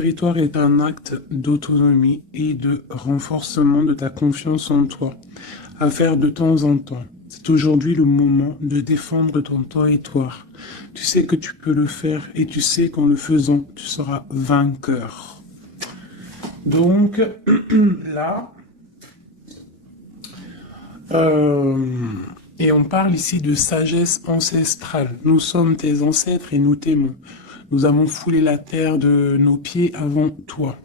Territoire est un acte d'autonomie et de renforcement de ta confiance en toi, à faire de temps en temps. C'est aujourd'hui le moment de défendre ton territoire. Tu sais que tu peux le faire et tu sais qu'en le faisant, tu seras vainqueur. Donc, là, euh, et on parle ici de sagesse ancestrale. Nous sommes tes ancêtres et nous t'aimons. Nous avons foulé la terre de nos pieds avant toi.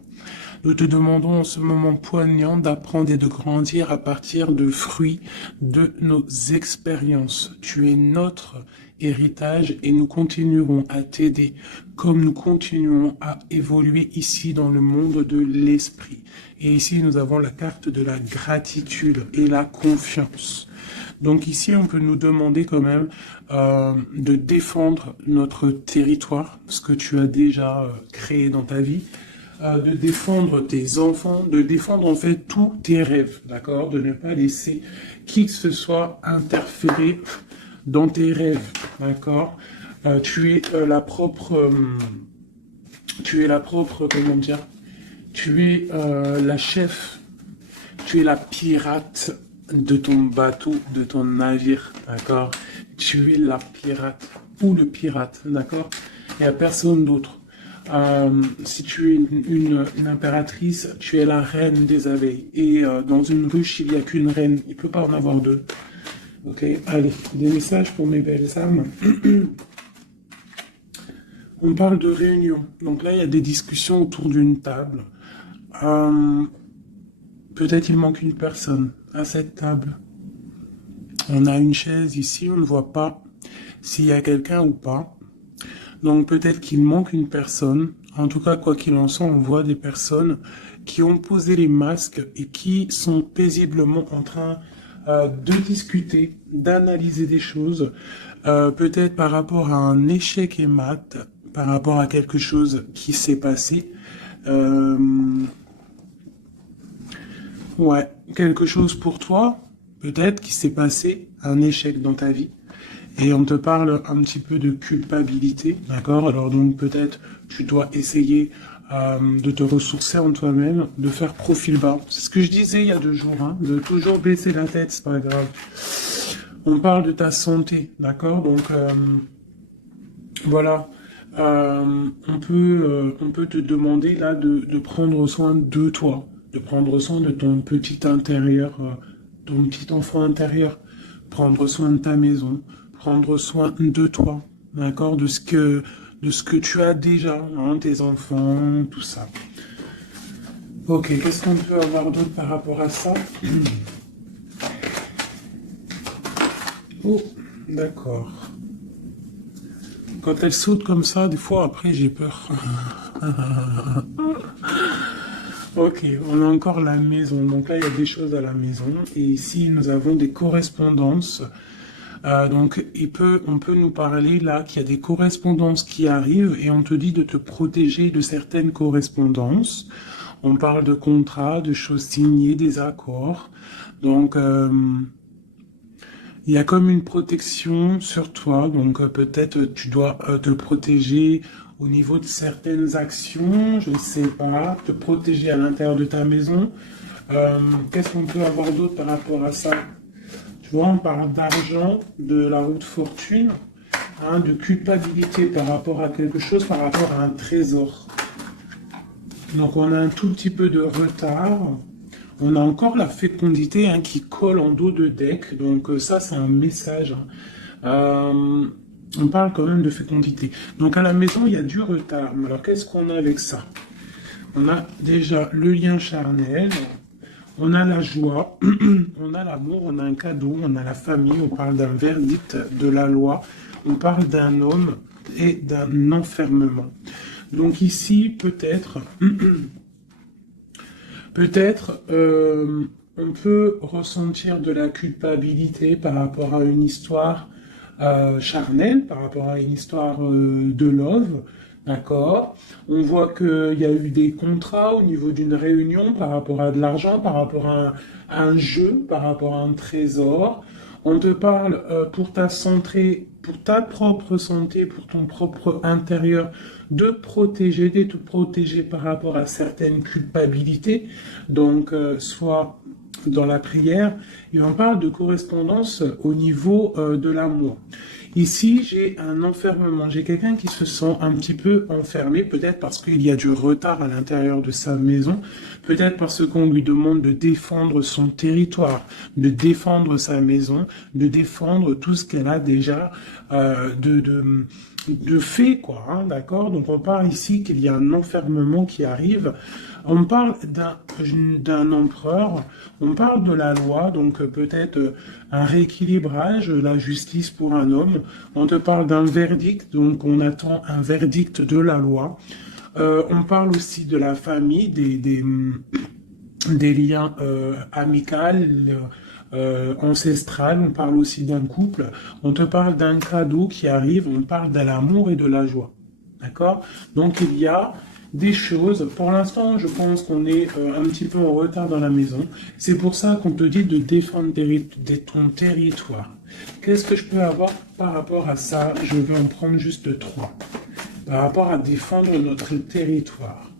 Nous te demandons en ce moment poignant d'apprendre et de grandir à partir de fruits de nos expériences. Tu es notre héritage et nous continuerons à t'aider comme nous continuons à évoluer ici dans le monde de l'esprit. Et ici, nous avons la carte de la gratitude et la confiance. Donc ici, on peut nous demander quand même de défendre notre territoire, ce que tu as déjà créé dans ta vie, de défendre tes enfants, de défendre en fait tous tes rêves, d'accord? De ne pas laisser qui que ce soit interférer dans tes rêves, d'accord? Tu es la propre, comment dire? Tu es la chef, tu es la pirate de ton bateau, de ton navire, d'accord? Tu es la pirate ou le pirate, d'accord? Il n'y a personne d'autre. Si tu es une impératrice, tu es la reine des abeilles. Et dans une ruche, il n'y a qu'une reine. Il ne peut pas en avoir deux. Ok, allez, des messages pour mes belles âmes. On parle de réunion. Donc là, il y a des discussions autour d'une table. Peut-être il manque une personne à cette table. On a une chaise ici, on ne voit pas s'il y a quelqu'un ou pas. Donc peut-être qu'il manque une personne. En tout cas, quoi qu'il en soit, on voit des personnes qui ont posé les masques et qui sont paisiblement en train de discuter, d'analyser des choses, peut-être par rapport à un échec et mat, par rapport à quelque chose qui s'est passé. Ouais, quelque chose pour toi, peut-être qui s'est passé, un échec dans ta vie. Et on te parle un petit peu de culpabilité, d'accord? Alors donc peut-être tu dois essayer de te ressourcer en toi-même, de faire profil bas. C'est ce que je disais il y a 2 jours, hein, de toujours baisser la tête, c'est pas grave. On parle de ta santé, d'accord? Donc voilà, on peut te demander là de prendre soin de toi, de prendre soin de ton petit intérieur, ton petit enfant intérieur, prendre soin de ta maison, prendre soin de toi, d'accord, de ce que tu as déjà, hein, tes enfants, tout ça. Ok, qu'est-ce qu'on peut avoir d'autre par rapport à ça? Oh, d'accord. Quand elle saute comme ça, des fois après j'ai peur. Ok, on a encore la maison. Donc là, il y a des choses à la maison. Et ici, nous avons des correspondances. Donc, on peut nous parler là qu'il y a des correspondances qui arrivent et on te dit de te protéger de certaines correspondances. On parle de contrats, de choses signées, des accords. Donc, il y a comme une protection sur toi. Donc, peut-être tu dois te protéger au niveau de certaines actions, je ne sais pas, te protéger à l'intérieur de ta maison. Qu'est-ce qu'on peut avoir d'autre par rapport à ça? Tu vois, on parle d'argent, de la roue de fortune, hein, de culpabilité par rapport à quelque chose, par rapport à un trésor. Donc on a un tout petit peu de retard. On a encore la fécondité, hein, qui colle en dos de deck. Donc ça, c'est un message, hein. On parle quand même de fécondité. Donc à la maison, il y a du retard. Mais alors qu'est-ce qu'on a avec ça? On a déjà le lien charnel. On a la joie, on a l'amour, on a un cadeau, on a la famille, on parle d'un verdict de la loi, on parle d'un homme et d'un enfermement. Donc ici, on peut ressentir de la culpabilité par rapport à une histoire charnelle, par rapport à une histoire de love. D'accord. On voit qu'il y a eu des contrats au niveau d'une réunion par rapport à de l'argent, par rapport à un jeu, par rapport à un trésor. On te parle pour ta santé, pour ta propre santé, pour ton propre intérieur, de protéger, de te protéger par rapport à certaines culpabilités. Donc, soit dans la prière, et on parle de correspondance au niveau de l'amour. Ici, j'ai un enfermement, j'ai quelqu'un qui se sent un petit peu enfermé, peut-être parce qu'il y a du retard à l'intérieur de sa maison, peut-être parce qu'on lui demande de défendre son territoire, de défendre sa maison, de défendre tout ce qu'elle a déjà de fait, quoi, hein, d'accord? Donc on parle ici qu'il y a un enfermement qui arrive. On parle d'un empereur, on parle de la loi, donc peut-être un rééquilibrage, la justice pour un homme. On te parle d'un verdict, donc on attend un verdict de la loi. On parle aussi de la famille, des liens amicaux, ancestral, on parle aussi d'un couple, on te parle d'un cadeau qui arrive, on parle de l'amour et de la joie. D'accord? Donc il y a des choses, pour l'instant je pense qu'on est un petit peu en retard dans la maison, c'est pour ça qu'on te dit de défendre ton territoire. Qu'est-ce que je peux avoir par rapport à ça? Je vais en prendre juste 3. Par rapport à défendre notre territoire.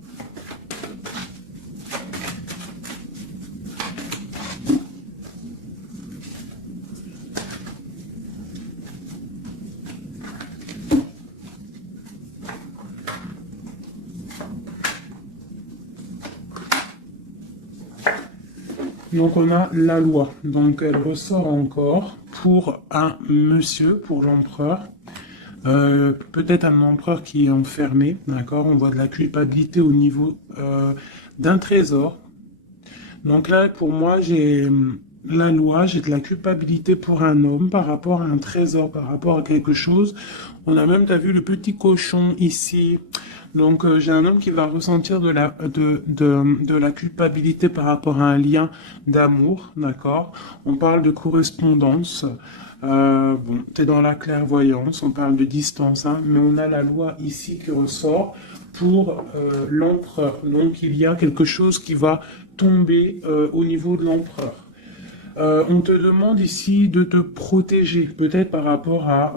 Donc on a la loi, donc elle ressort encore pour un monsieur, pour l'empereur, peut-être un empereur qui est enfermé, d'accord, on voit de la culpabilité au niveau d'un trésor. Donc là pour moi j'ai la loi, j'ai de la culpabilité pour un homme par rapport à un trésor, par rapport à quelque chose. On a même, t'as vu le petit cochon ici. Donc j'ai un homme qui va ressentir de la culpabilité par rapport à un lien d'amour, d'accord? On parle de correspondance. Bon, t'es dans la clairvoyance, on parle de distance, hein, mais on a la loi ici qui ressort pour l'empereur. Donc il y a quelque chose qui va tomber au niveau de l'empereur. On te demande ici de te protéger, peut-être par rapport à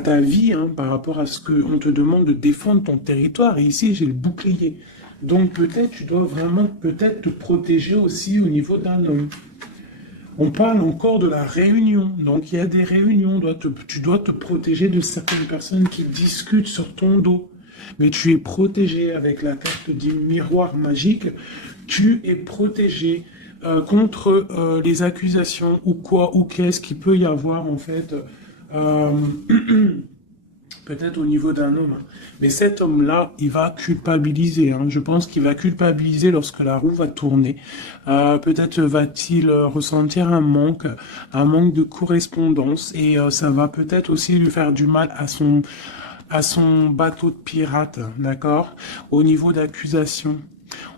ta vie, hein, par rapport à ce qu'on te demande de défendre ton territoire. Et ici, j'ai le bouclier. Donc peut-être tu dois vraiment peut-être te protéger aussi au niveau d'un homme. On parle encore de la réunion. Donc il y a des réunions. Tu dois te protéger de certaines personnes qui discutent sur ton dos. Mais tu es protégé avec la carte du miroir magique. Tu es protégé contre les accusations ou quoi ou qu'est-ce qu'il peut y avoir en fait. Peut-être au niveau d'un homme. Mais cet homme-là, il va culpabiliser. Hein. Je pense qu'il va culpabiliser lorsque la roue va tourner. Peut-être va-t-il ressentir un manque de correspondance. Et ça va peut-être aussi lui faire du mal à son bateau de pirate. D'accord? Au niveau d'accusation.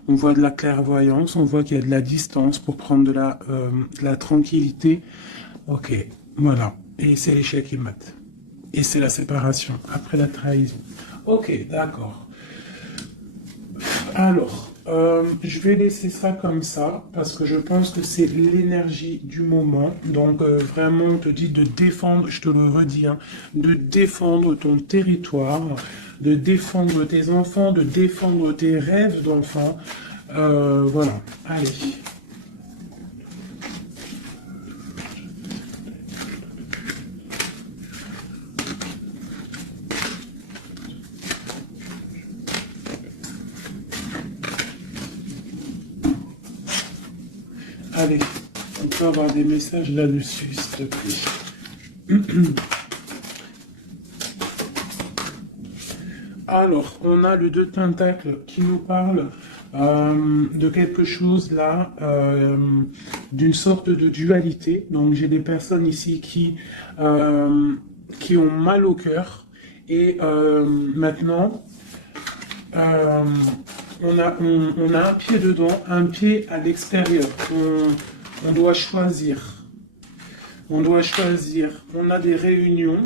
On voit de la clairvoyance, on voit qu'il y a de la distance pour prendre de la tranquillité. Ok, voilà. Et c'est l'échec et mat. Et c'est la séparation, après la trahison. Ok, d'accord. Alors, je vais laisser ça comme ça, parce que je pense que c'est l'énergie du moment. Donc, vraiment, on te dit de défendre, je te le redis, hein, de défendre ton territoire, de défendre tes enfants, de défendre tes rêves d'enfants. Voilà, allez. Allez, on peut avoir des messages là-dessus, s'il te plaît. Alors, on a le 2 tentacles qui nous parle de quelque chose là, d'une sorte de dualité. Donc, j'ai des personnes ici qui ont mal au cœur. Et maintenant, on a un pied dedans, un pied à l'extérieur. On doit choisir. On doit choisir. On a des réunions.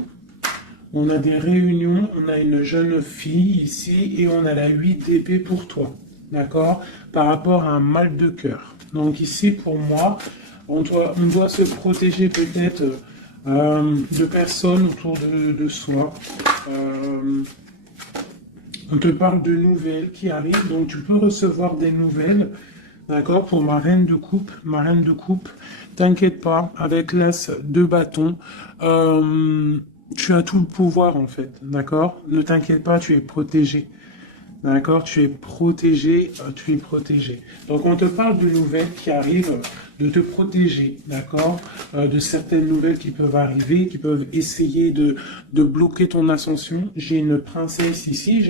On a des réunions. On a une jeune fille ici et on a la 8 d'épée pour toi. D'accord? Par rapport à un mal de cœur. Donc ici, pour moi, on doit se protéger peut-être de personnes autour de soi. On te parle de nouvelles qui arrivent, donc tu peux recevoir des nouvelles. D'accord, pour ma reine de coupe, t'inquiète pas, avec l'as de bâton, tu as tout le pouvoir en fait, d'accord? Ne t'inquiète pas, tu es protégé, d'accord? Tu es protégé, tu es protégé. Donc on te parle de nouvelles qui arrivent, de te protéger, d'accord? De certaines nouvelles qui peuvent arriver, qui peuvent essayer de bloquer ton ascension. J'ai une princesse ici,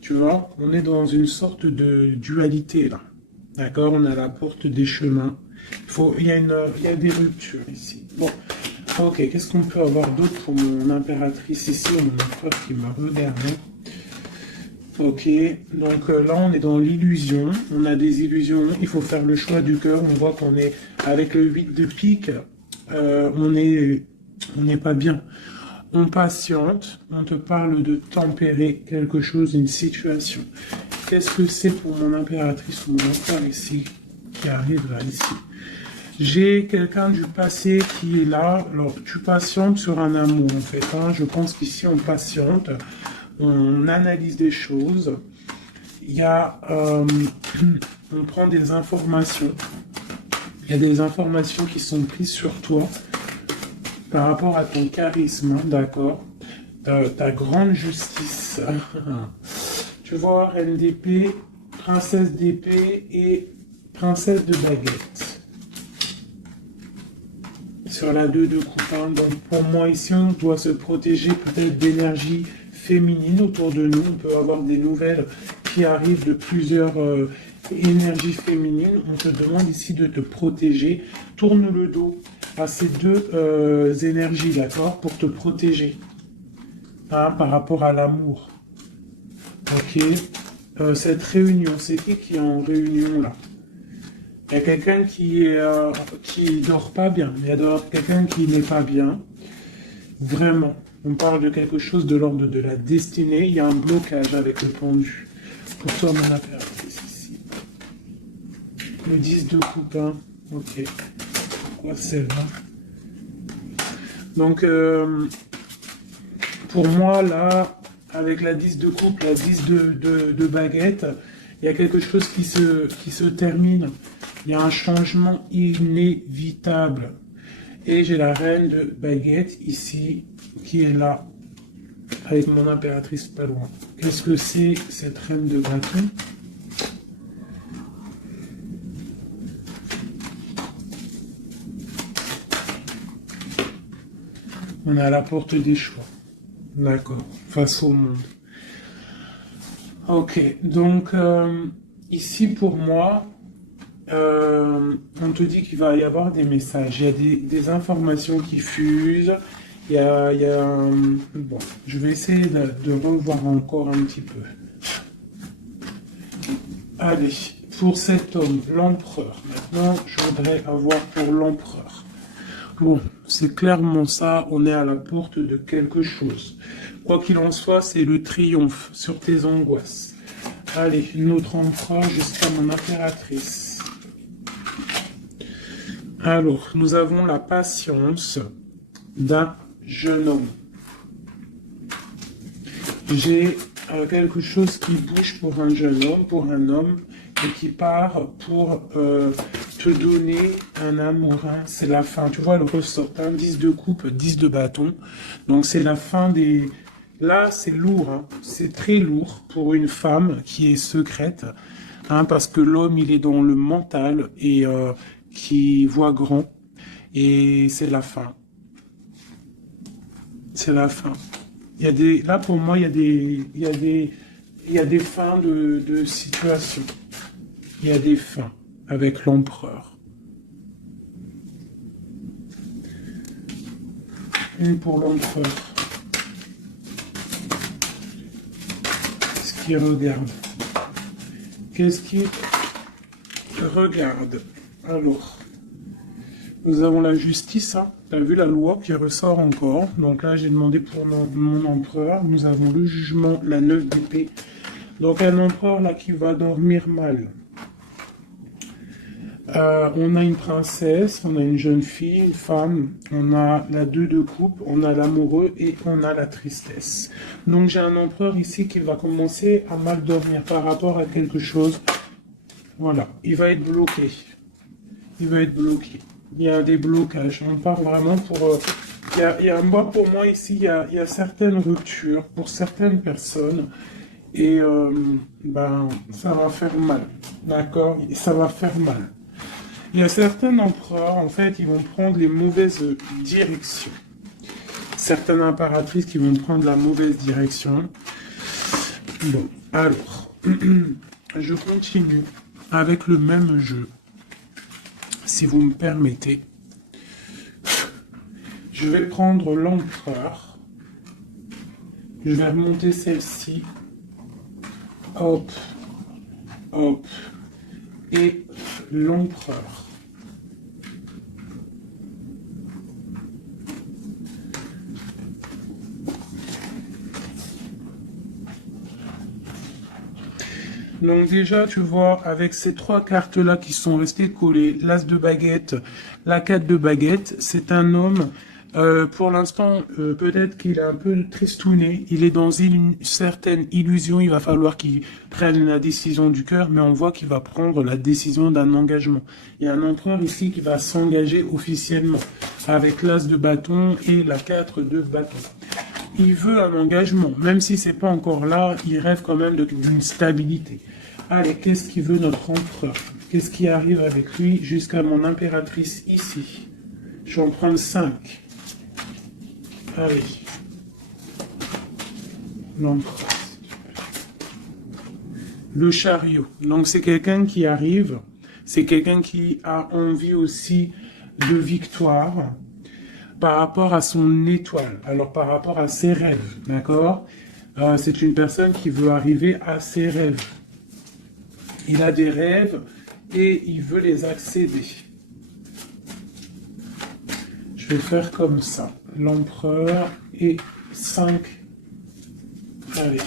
tu vois, on est dans une sorte de dualité là. D'accord, on a la porte des chemins. Il y a des ruptures ici. Bon, ok, qu'est-ce qu'on peut avoir d'autre pour mon impératrice ici, ou mon empereur qui m'a regardé? Ok, donc là on est dans l'illusion, on a des illusions, il faut faire le choix du cœur, on voit qu'on est avec le 8 de pique, on n'est pas bien. On patiente, on te parle de tempérer quelque chose, une situation. Qu'est-ce que c'est pour mon impératrice ou mon empereur ici, qui arrive là, ici? J'ai quelqu'un du passé qui est là. Alors, tu patientes sur un amour, en fait. Hein. Je pense qu'ici, on patiente, on analyse des choses. Il y a... on prend des informations. Il y a des informations qui sont prises sur toi par rapport à ton charisme, d'accord? Ta grande justice. Tu vois, reine d'épée, princesse d'épée et princesse de baguette. Sur la 2 de coupe. Hein. Donc pour moi ici, on doit se protéger peut-être d'énergie féminine autour de nous. On peut avoir des nouvelles qui arrivent de plusieurs énergies féminines. On te demande ici de te protéger. Tourne le dos à ces deux énergies, d'accord, pour te protéger. Hein, par rapport à l'amour. Ok. Cette réunion, c'est qui est en réunion là? Il y a quelqu'un qui dort pas bien. Il y a quelqu'un qui n'est pas bien. Vraiment. On parle de quelque chose de l'ordre de la destinée. Il y a un blocage avec le pendu. Pour toi, mon impératrice ici. Le 10 de coupe. Hein. Ok. Pourquoi celle-là? Donc, pour moi, là, avec la 10 de coupe, la 10 de baguette, il y a quelque chose qui se termine. Il y a un changement inévitable. Et j'ai la reine de baguette ici, qui est là, avec mon impératrice pas loin. Qu'est-ce que c'est cette reine de bâton? On a la porte des choix. D'accord. Face au monde. Ok. Donc, ici, pour moi, on te dit qu'il va y avoir des messages. Il y a des informations qui fusent. Bon, je vais essayer de revoir encore un petit peu. Allez, pour cet homme, l'empereur. Maintenant, je voudrais avoir pour l'empereur. Bon, c'est clairement ça, on est à la porte de quelque chose. Quoi qu'il en soit, c'est le triomphe sur tes angoisses. Allez, notre empereur jusqu'à mon impératrice. Alors, nous avons la patience d'un jeune homme. J'ai quelque chose qui bouge pour un jeune homme, pour un homme, et qui part pour te donner un amour. Hein. C'est la fin. Tu vois, le ressort, hein, 10 de coupe, 10 de bâton. Donc, c'est la fin des... Là, c'est lourd. Hein. C'est très lourd pour une femme qui est secrète. Hein, parce que l'homme, il est dans le mental et qui voit grand. Et c'est la fin. C'est la fin. Il y a des, là, pour moi, il y a des fins de situation. Il y a des fins avec l'empereur. Une pour l'empereur. Qu'est-ce qu'il regarde? Qu'est-ce qu'il regarde? Alors, nous avons la justice, hein. Tu as vu la loi qui ressort encore. Donc là, j'ai demandé pour mon empereur. Nous avons le jugement, la 9 d'épée. Donc un empereur là qui va dormir mal. On a une princesse, on a une jeune fille, une femme, on a la 2 de coupe, on a l'amoureux et on a la tristesse. Donc j'ai un empereur ici qui va commencer à mal dormir par rapport à quelque chose. Voilà, il va être bloqué. Il va être bloqué. Il y a des blocages. On part vraiment pour... moi, pour moi, ici, il y a certaines ruptures pour certaines personnes. Et ben, ça va faire mal. D'accord? Ça va faire mal. Il y a certains empereurs, en fait, ils vont prendre les mauvaises directions. Certaines impératrices qui vont prendre la mauvaise direction. Bon, alors, je continue avec le même jeu. Si vous me permettez, je vais prendre l'empereur. Je vais remonter celle-ci. Hop, hop, et l'empereur. Donc déjà, tu vois, avec ces 3 cartes-là qui sont restées collées, l'As de baguette, la 4 de baguette, c'est un homme, pour l'instant, peut-être qu'il est un peu tristouné, il est dans une certaine illusion, il va falloir qu'il prenne la décision du cœur, mais on voit qu'il va prendre la décision d'un engagement. Il y a un empereur ici qui va s'engager officiellement, avec l'As de bâton et la 4 de bâton. Il veut un engagement, même si c'est pas encore là, il rêve quand même d'une stabilité. Allez, qu'est-ce qu'il veut notre empereur? Qu'est-ce qui arrive avec lui jusqu'à mon impératrice ici? Je vais en prendre 5. Allez. L'empereur. Le chariot. Donc c'est quelqu'un qui arrive, c'est quelqu'un qui a envie aussi de victoire par rapport à son étoile, alors par rapport à ses rêves, d'accord? C'est une personne qui veut arriver à ses rêves. Il a des rêves et il veut les accéder. Je vais faire comme ça. L'empereur et 5. Allez.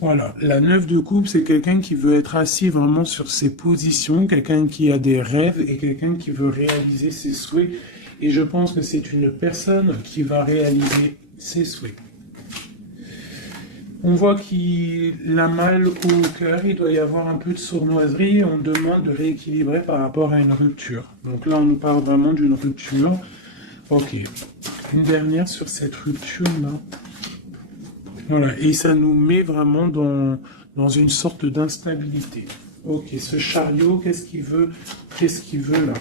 Voilà, la 9 de coupe, c'est quelqu'un qui veut être assis vraiment sur ses positions, quelqu'un qui a des rêves et quelqu'un qui veut réaliser ses souhaits. Et je pense que c'est une personne qui va réaliser ses souhaits. On voit qu'il a mal au cœur, il doit y avoir un peu de sournoiserie et on demande de rééquilibrer par rapport à une rupture. Donc là, on nous parle vraiment d'une rupture. Ok, une dernière sur cette rupture-là. Voilà, et ça nous met vraiment dans une sorte d'instabilité. Ok, ce chariot, qu'est-ce qu'il veut? Qu'est-ce qu'il veut là?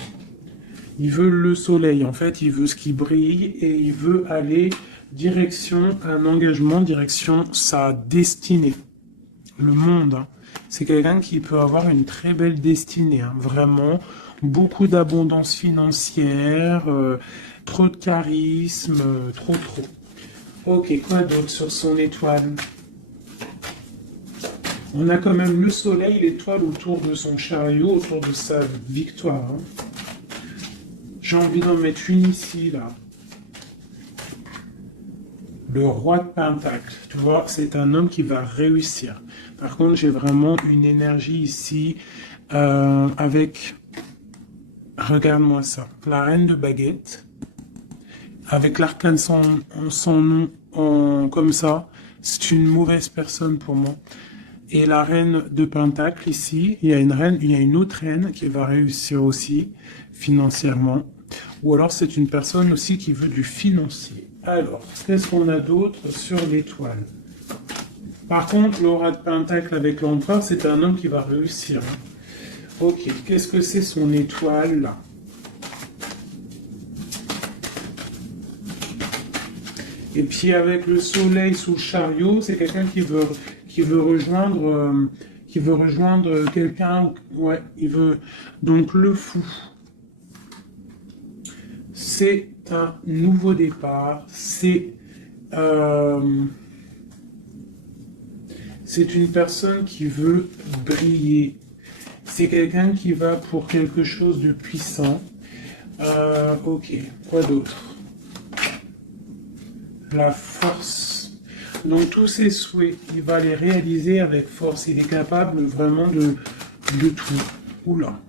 Il veut le soleil, en fait, il veut ce qui brille et il veut aller direction un engagement, direction sa destinée. Le monde, hein. C'est quelqu'un qui peut avoir une très belle destinée, hein. Vraiment, beaucoup d'abondance financière, trop de charisme, trop. Ok, quoi d'autre sur son étoile? On a quand même le soleil, l'étoile autour de son chariot, autour de sa victoire. Hein. J'ai envie d'en mettre une ici, là. Le roi de Pentacle, tu vois, c'est un homme qui va réussir. Par contre, j'ai vraiment une énergie ici avec, regarde-moi ça, la reine de baguette, avec l'arcane son nom comme ça, c'est une mauvaise personne pour moi. Et la reine de Pentacle ici, il y a une autre reine qui va réussir aussi financièrement. Ou alors c'est une personne aussi qui veut du financier. Alors, qu'est-ce qu'on a d'autre sur l'étoile? Par contre, l'aura de Pentacle avec l'empereur, c'est un homme qui va réussir. Ok, qu'est-ce que c'est son étoile là? Et puis avec le soleil sous le chariot, c'est quelqu'un qui veut rejoindre quelqu'un. Ouais, il veut donc le fou. C'est un nouveau départ. C'est une personne qui veut briller. C'est quelqu'un qui va pour quelque chose de puissant. Ok, quoi d'autre? La force. Donc tous ses souhaits, il va les réaliser avec force. Il est capable vraiment de tout. Oula.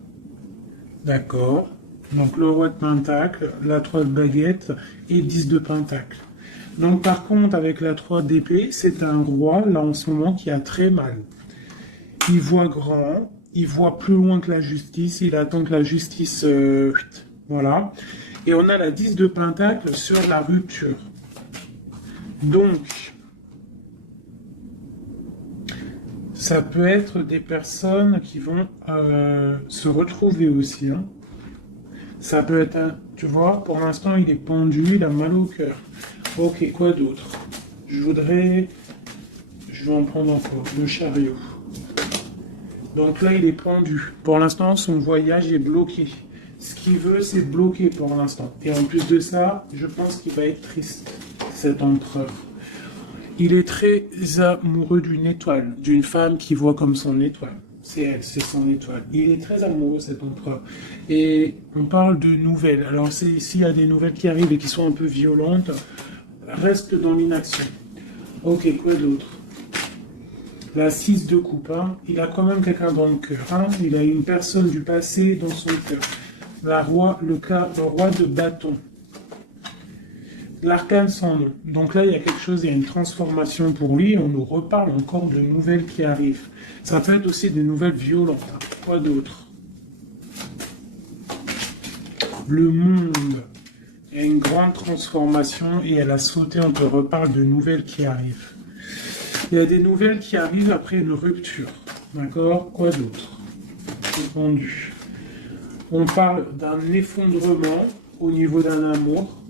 D'accord. Donc le roi de pentacle, la 3 de baguette et 10 de pentacle. Donc par contre, avec la 3 d'épée, c'est un roi, là en ce moment, qui a très mal. Il voit grand, il voit plus loin que la justice, il attend que la justice... voilà. Et on a la 10 de pentacle sur la rupture. Donc, ça peut être des personnes qui vont se retrouver aussi. Hein. Ça peut être, tu vois, pour l'instant, il est pendu, il a mal au cœur. Ok, quoi d'autre? Je vais en prendre encore, le chariot. Donc là, il est pendu. Pour l'instant, son voyage est bloqué. Ce qu'il veut, c'est bloquer pour l'instant. Et en plus de ça, je pense qu'il va être triste, cet empereur. Il est très amoureux d'une étoile, d'une femme qui voit comme son étoile. C'est elle, c'est son étoile. Il est très amoureux, cet empereur. Et on parle de nouvelles. Alors, s'il y a des nouvelles qui arrivent et qui sont un peu violentes, reste dans l'inaction. Ok, quoi d'autre? La 6 de coupe, hein. Il a quand même quelqu'un dans le cœur. Hein. Il a une personne du passé dans son cœur. Le roi de bâton. L'arcane sans nom. Donc là, il y a quelque chose, il y a une transformation pour lui. On nous reparle encore de nouvelles qui arrivent. Ça peut être aussi des nouvelles violentes. Hein. Quoi d'autre? Le monde. Il y a une grande transformation et elle a sauté. On te reparle de nouvelles qui arrivent. Il y a des nouvelles qui arrivent après une rupture. D'accord? Quoi d'autre? Répondu. On parle d'un effondrement au niveau d'un amour.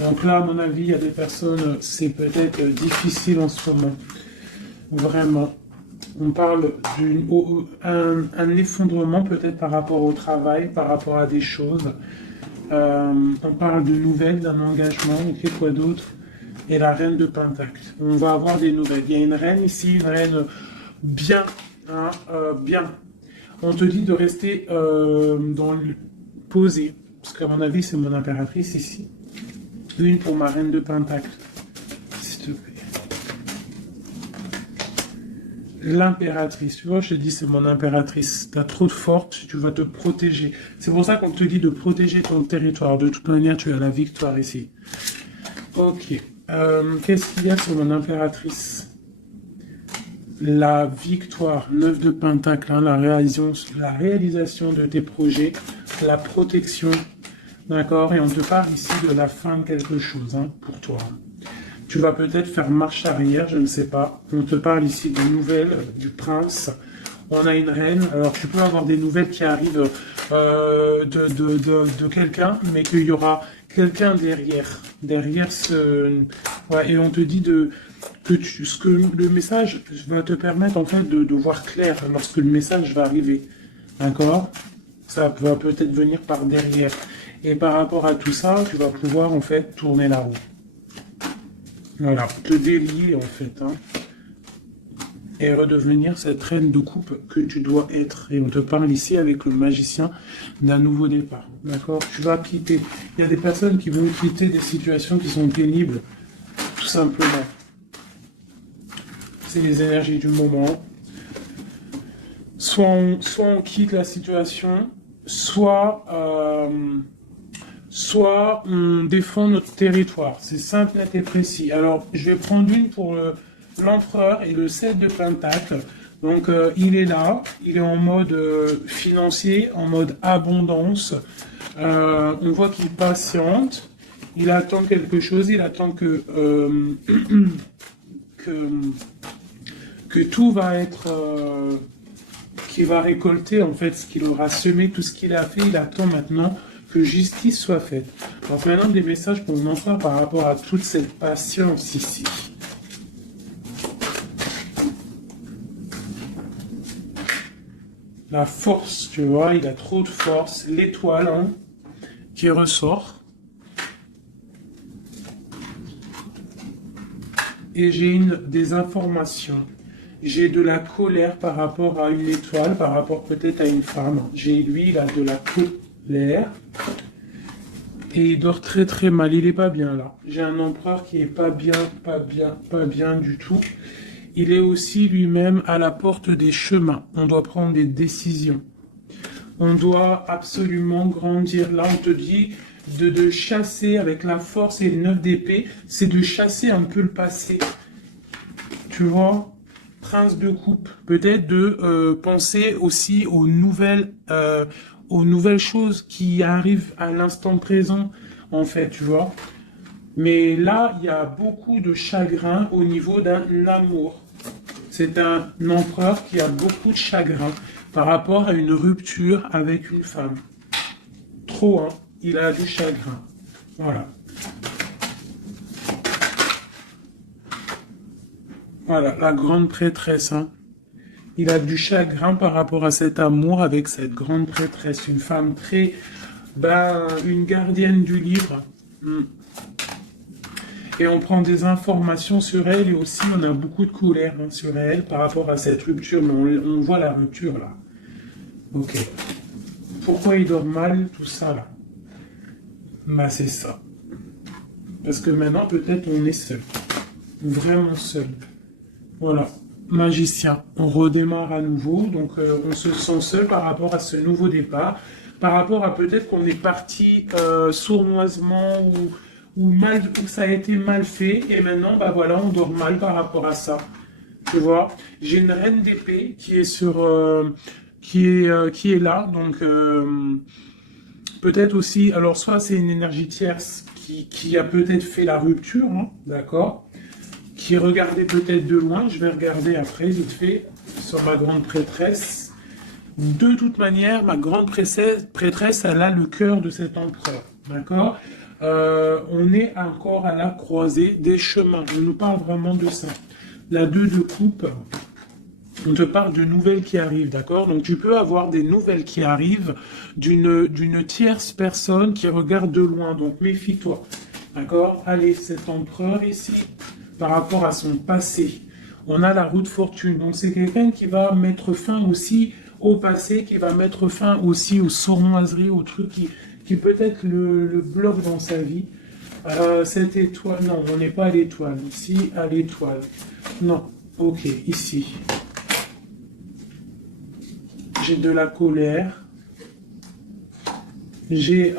Donc là, à mon avis, il y a des personnes, c'est peut-être difficile en ce moment. Vraiment. On parle d'un effondrement peut-être par rapport au travail, par rapport à des choses. On parle de nouvelles, d'un engagement, ok, quoi d'autre? Et la reine de pentacle. On va avoir des nouvelles. Il y a une reine ici, une reine bien, hein, bien. On te dit de rester posé, parce qu'à mon avis, c'est mon impératrice ici. Une pour ma reine de pentacle, s'il te plaît. L'impératrice, tu vois, je te dis, c'est mon impératrice. T'as trop de force, tu vas te protéger. C'est pour ça qu'on te dit de protéger ton territoire. De toute manière, tu as la victoire ici. Ok. Qu'est-ce qu'il y a sur mon impératrice? La victoire, 9 de pentacle, hein, la réalisation de tes projets, la protection, d'accord? Et on te parle ici de la fin de quelque chose, hein, pour toi. Tu vas peut-être faire marche arrière, je ne sais pas. On te parle ici de nouvelles, du prince. On a une reine. Alors, tu peux avoir des nouvelles qui arrivent de quelqu'un, mais qu'il y aura quelqu'un derrière. Derrière ce... Ouais, et on te dit que le message va te permettre, en fait, de voir clair lorsque le message va arriver. D'accord? Ça va peut-être venir par derrière. Et par rapport à tout ça, tu vas pouvoir, en fait, tourner la roue. Voilà, te délier, en fait, hein. Et redevenir cette reine de coupe que tu dois être. Et on te parle ici avec le magicien d'un nouveau départ. D'accord? Tu vas quitter. Il y a des personnes qui vont quitter des situations qui sont pénibles, tout simplement. C'est les énergies du moment. Soit on quitte la situation, soit on défend notre territoire. C'est simple, net et précis. Alors, je vais prendre une pour l'empereur et le 7 de pentacle. Donc, il est là, il est en mode financier, en mode abondance. On voit qu'il patiente, il attend quelque chose, il attend que tout va être... qu'il va récolter, en fait, ce qu'il aura semé, tout ce qu'il a fait. Il attend maintenant que justice soit faite. Donc maintenant, des messages pour mon empereur par rapport à toute cette patience ici. La force, tu vois, il a trop de force. L'étoile, hein, qui ressort. Et j'ai des informations. J'ai de la colère par rapport à une étoile, par rapport peut-être à une femme. Lui, il a de la colère. Et il dort très très mal. Il est pas bien là. J'ai un empereur qui est pas bien du tout. il est aussi lui-même à la porte des chemins. On doit prendre des décisions. On doit absolument grandir. Là, on te dit de chasser avec la force et le 9 d'épée, c'est de chasser un peu le passé. Tu vois, prince de coupe. Peut-être de penser aussi aux nouvelles choses qui arrivent à l'instant présent, en fait, tu vois. Mais là, il y a beaucoup de chagrin au niveau d'un amour. C'est un empereur qui a beaucoup de chagrin par rapport à une rupture avec une femme. Trop, hein. Il a du chagrin. Voilà. Voilà, la grande prêtresse, hein. Il a du chagrin par rapport à cet amour avec cette grande prêtresse. Une femme très... une gardienne du livre. Et on prend des informations sur elle et aussi on a beaucoup de colère sur elle par rapport à cette rupture. Mais on voit la rupture là. Ok. Pourquoi il dort mal, tout ça là? Bah c'est ça. Parce que maintenant peut-être on est seul. Vraiment seul. Voilà. Magicien. On redémarre à nouveau. Donc on se sent seul par rapport à ce nouveau départ. Par rapport à peut-être qu'on est parti sournoisement ou ça a été mal fait. Et maintenant, bah voilà, on dort mal par rapport à ça. Tu vois, j'ai une reine d'épée qui est qui est là. Donc peut-être aussi, alors soit c'est une énergie tierce qui a peut-être fait la rupture, hein, d'accord, qui regardait peut-être de loin. Je vais regarder après, vite fait, sur ma grande prêtresse. De toute manière, ma grande prêtresse, elle a le cœur de cet empereur, d'accord. On est encore à la croisée des chemins. On nous parle vraiment de ça. La 2 de coupe, on te parle de nouvelles qui arrivent, d'accord? Donc tu peux avoir des nouvelles qui arrivent d'une tierce personne qui regarde de loin. Donc méfie-toi, d'accord? Allez, cet empereur ici, par rapport à son passé, on a la roue de fortune. Donc c'est quelqu'un qui va mettre fin aussi au passé, qui va mettre fin aussi aux sournoiseries, aux trucs qui peut-être le bloque dans sa vie. Cette étoile, non, on n'est pas à l'étoile. Ici, à l'étoile. Non, ok, ici. J'ai de la colère. J'ai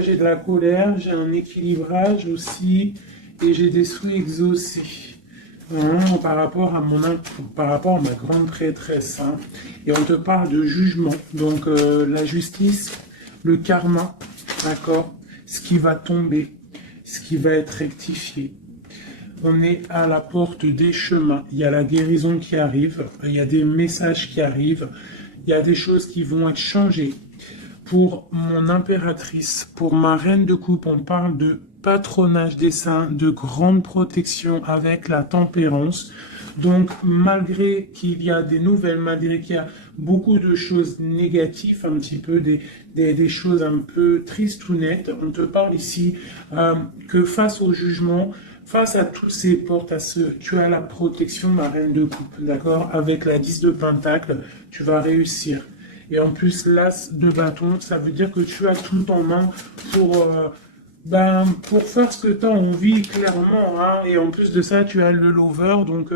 j'ai de la colère, j'ai un équilibrage aussi, et j'ai des souhaits exaucés. Par rapport à ma grande prêtresse, hein. Et on te parle de jugement, donc la justice, le karma, d'accord, ce qui va tomber, ce qui va être rectifié. On est à la porte des chemins, il y a la guérison qui arrive, il y a des messages qui arrivent, il y a des choses qui vont être changées. Pour mon impératrice, pour ma reine de coupe, on parle de patronage des saints, de grande protection avec la tempérance. Donc, malgré qu'il y a des nouvelles, malgré qu'il y a beaucoup de choses négatives, un petit peu des choses un peu tristes ou nettes, on te parle ici que face au jugement, face à tous ces portes, tu as la protection, ma reine de coupe, d'accord? Avec la 10 de pentacle, tu vas réussir. Et en plus, l'as de bâton, ça veut dire que tu as tout en main pour faire ce que tu as envie, clairement. Hein. Et en plus de ça, tu as le lover. Donc,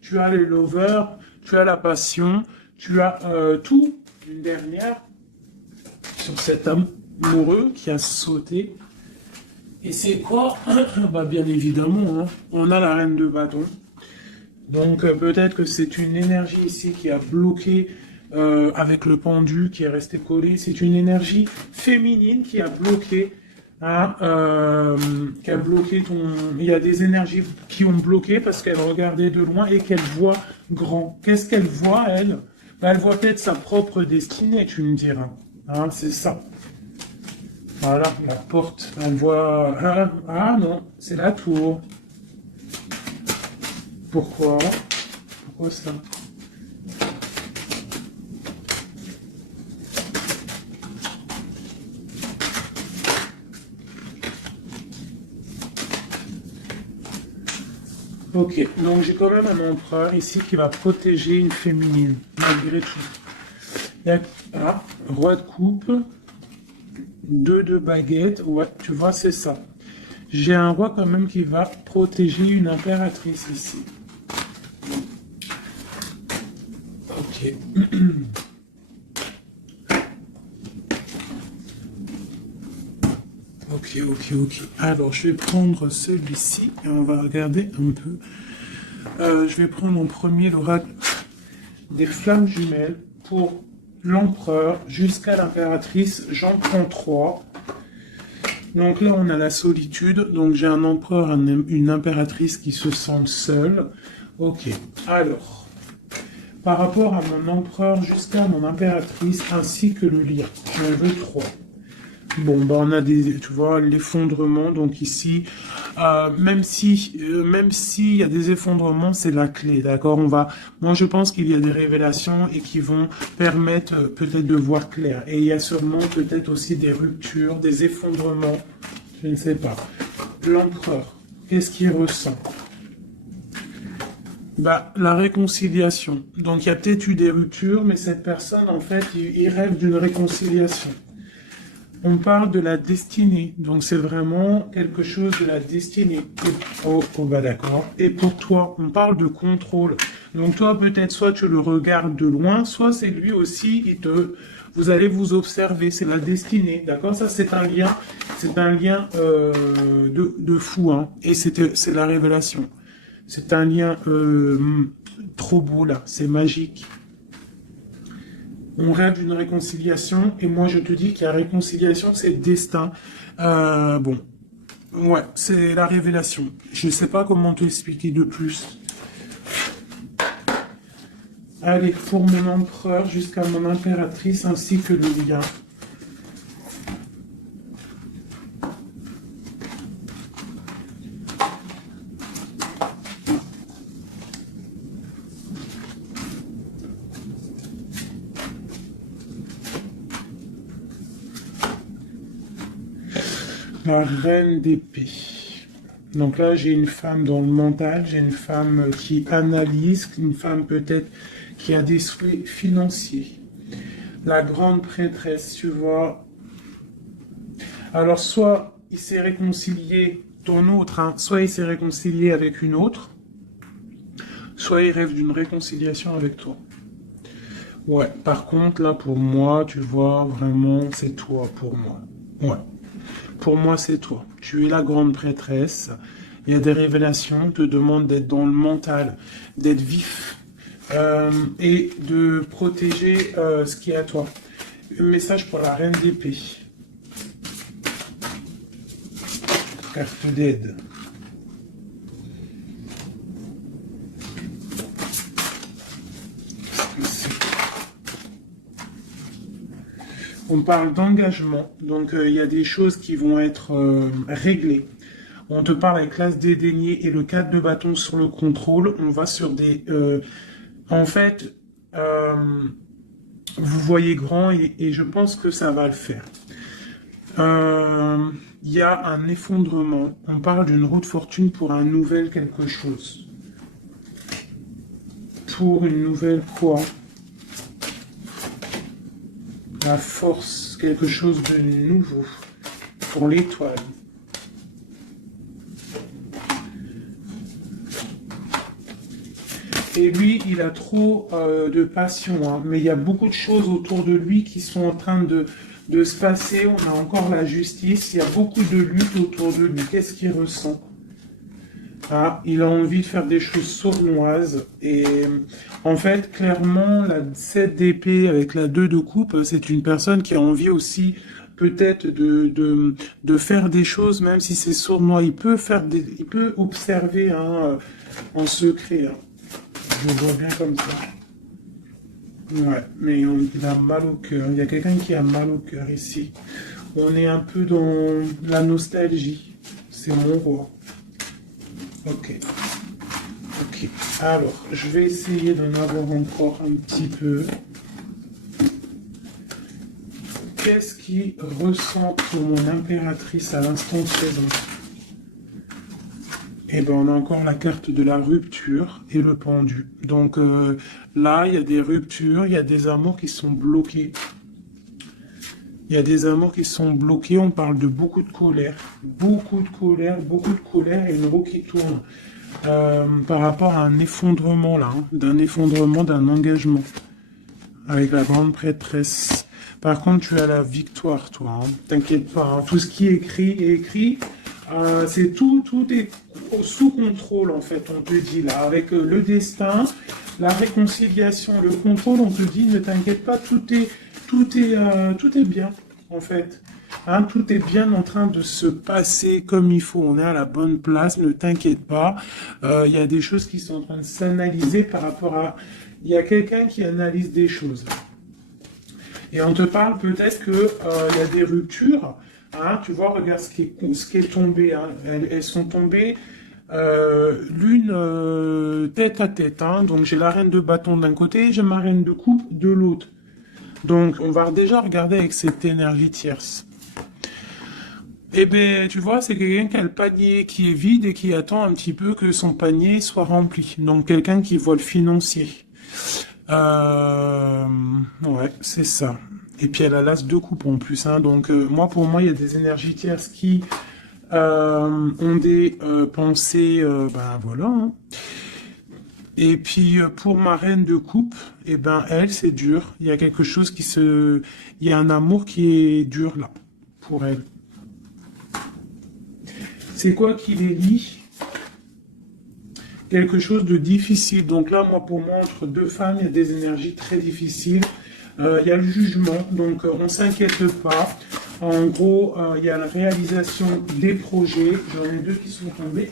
tu as le lover, tu as la passion, tu as tout. Une dernière sur cet amoureux qui a sauté. Et c'est quoi? Bien évidemment, hein, on a la reine de bâton. Donc, peut-être que c'est une énergie ici qui a bloqué... avec le pendu qui est resté collé, c'est une énergie féminine qui a bloqué, hein, qui a bloqué ton. Il y a des énergies qui ont bloqué parce qu'elle regardait de loin et qu'elle voit grand. Qu'est-ce qu'elle voit, elle? Elle voit peut-être sa propre destinée, tu me diras. Hein, c'est ça. Voilà, la porte. Elle voit. Ah non, c'est la tour. Pourquoi? Pourquoi ça? Ok, donc j'ai quand même un empereur ici qui va protéger une féminine, malgré tout. Roi de coupe, 2 de baguette, ouais, tu vois, c'est ça. J'ai un roi quand même qui va protéger une impératrice ici. Ok. Ok. Alors, je vais prendre celui-ci et on va regarder un peu. Je vais prendre en premier l'oracle des flammes jumelles pour l'empereur jusqu'à l'impératrice. J'en prends 3. Donc là, on a la solitude. Donc j'ai un empereur, une impératrice qui se sent seule. Ok. Alors, par rapport à mon empereur jusqu'à mon impératrice ainsi que le lien, j'en veux 3. Bon, bah on a tu vois, l'effondrement. Donc ici, même si il y a des effondrements, c'est la clé, d'accord. Moi je pense qu'il y a des révélations et qui vont permettre peut-être de voir clair. Et il y a sûrement peut-être aussi des ruptures, des effondrements, je ne sais pas. L'empereur, qu'est-ce qu'il ressent? Bah, la réconciliation. Donc il y a peut-être eu des ruptures, mais cette personne, en fait, il rêve d'une réconciliation. On parle de la destinée, donc c'est vraiment quelque chose de la destinée. Bah d'accord. Et pour toi, on parle de contrôle. Donc toi, peut-être soit tu le regardes de loin, soit c'est lui aussi, vous allez vous observer, c'est la destinée, d'accord. Ça c'est un lien de fou, hein. Et c'est la révélation. C'est un lien trop beau là, c'est magique. On rêve d'une réconciliation, et moi je te dis que la réconciliation, c'est le destin. Bon, ouais, c'est la révélation. Je ne sais pas comment te expliquer de plus. Allez, pour mon empereur jusqu'à mon impératrice, ainsi que le lien. La reine d'épée. Donc là, j'ai une femme dans le mental, j'ai une femme qui analyse, une femme peut-être qui a des souhaits financiers. La grande prêtresse, tu vois. Alors, soit il s'est réconcilié, ton autre, hein, soit il s'est réconcilié avec une autre, soit il rêve d'une réconciliation avec toi. Ouais, par contre, là, pour moi, tu vois, vraiment, c'est toi pour moi. Ouais. Pour moi, c'est toi. Tu es la grande prêtresse. Il y a des révélations. On te demande d'être dans le mental, d'être vif et de protéger ce qui est à toi. Un message pour la reine d'épée. Carte d'aide. On parle d'engagement, donc il y a des choses qui vont être réglées. On te parle avec l'as dédaigné et le 4 de bâton sur le contrôle. On va sur des... en fait, vous voyez grand et je pense que ça va le faire. Il y a un effondrement. On parle d'une roue de fortune pour un nouvel quelque chose. Pour une nouvelle quoi? La force, quelque chose de nouveau pour l'étoile. Et lui, il a trop de passion, hein, mais il y a beaucoup de choses autour de lui qui sont en train de se passer. On a encore la justice, il y a beaucoup de lutte autour de lui. Qu'est-ce qu'il ressent? Ah, il a envie de faire des choses sournoises. Et en fait, clairement, la 7 d'épée avec la 2 de coupe, c'est une personne qui a envie aussi peut-être de faire des choses, même si c'est sournois. Il peut observer hein, en secret. Hein. Je le vois bien comme ça. Ouais, mais il a mal au cœur. Il y a quelqu'un qui a mal au cœur ici. On est un peu dans la nostalgie. C'est mon roi. Ok. Alors, je vais essayer d'en avoir encore un petit peu. Qu'est-ce qu'il ressent pour mon impératrice à l'instant présent? Eh ben, on a encore la carte de la rupture et le pendu. Donc là, il y a des ruptures, il y a des amours qui sont bloqués. Il y a des amours qui sont bloqués. On parle de beaucoup de colère. Beaucoup de colère, beaucoup de colère et une roue qui tourne. Par rapport à un effondrement là, hein, d'un effondrement, d'un engagement. Avec la grande prêtresse. Par contre, tu as la victoire, toi. Hein. T'inquiète pas. Hein. Tout ce qui est écrit. C'est tout est sous contrôle en fait, on te dit là, avec le destin, la réconciliation, le contrôle, on te dit ne t'inquiète pas, tout est bien en fait. Hein, tout est bien en train de se passer comme il faut, on est à la bonne place, ne t'inquiète pas. Il y a des choses qui sont en train de s'analyser par rapport à... Il y a quelqu'un qui analyse des choses. Et on te parle peut-être que il y a des ruptures. Hein, tu vois, regarde ce qui est tombé. Hein. Elles sont tombées l'une tête à tête. Hein. Donc j'ai la reine de bâton d'un côté, j'ai ma reine de coupe de l'autre. Donc on va déjà regarder avec cette énergie tierce. Eh bien, tu vois, c'est quelqu'un qui a le panier qui est vide et qui attend un petit peu que son panier soit rempli. Donc quelqu'un qui voit le financier. Ouais, c'est ça. Et puis elle a l'as de coupe en plus. Hein. Donc pour moi, il y a des énergies tierces qui ont des pensées, ben voilà. Hein. Et puis pour ma reine de coupe, eh ben elle, c'est dur. Il y a quelque chose il y a un amour qui est dur là, pour elle. C'est quoi qui les lie? Quelque chose de difficile. Donc là, pour moi, entre deux femmes, il y a des énergies très difficiles. Il y a le jugement, donc on ne s'inquiète pas. En gros, il y a la réalisation des projets. J'en ai deux qui sont tombés.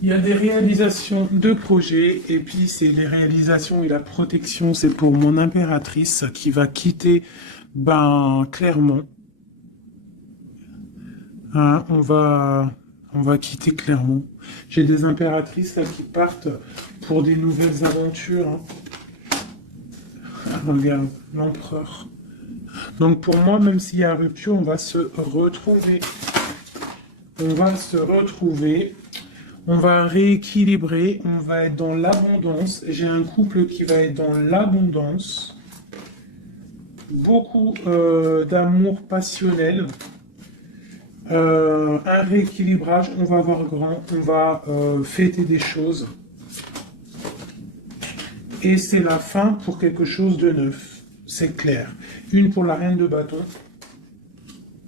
Il y a des réalisations de projets, et puis c'est les réalisations et la protection. C'est pour mon impératrice qui va quitter, Clermont. Hein, on va quitter Clermont. J'ai des impératrices là qui partent pour des nouvelles aventures. Hein. Regarde, l'empereur. Donc pour moi, même s'il y a rupture, on va se retrouver. On va se retrouver. On va rééquilibrer. On va être dans l'abondance. J'ai un couple qui va être dans l'abondance. Beaucoup d'amour passionnel. Un rééquilibrage. On va voir grand. On va fêter des choses. Et c'est la fin pour quelque chose de neuf. C'est clair. Une pour la reine de bâton.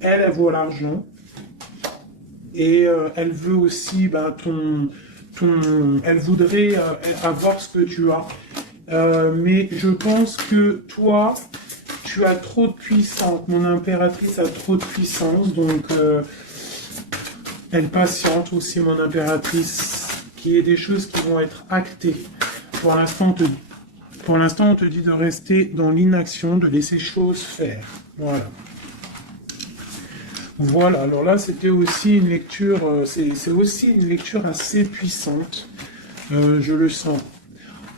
Elle vaut l'argent. Et elle veut aussi elle voudrait avoir ce que tu as. Mais je pense que toi, tu as trop de puissance. Mon impératrice a trop de puissance. Donc, elle patiente aussi, mon impératrice. Qu'il y ait des choses qui vont être actées. Pour l'instant, on te dit de rester dans l'inaction, de laisser choses faire. Voilà. Voilà, alors là, c'était aussi une lecture, c'est aussi une lecture assez puissante, je le sens.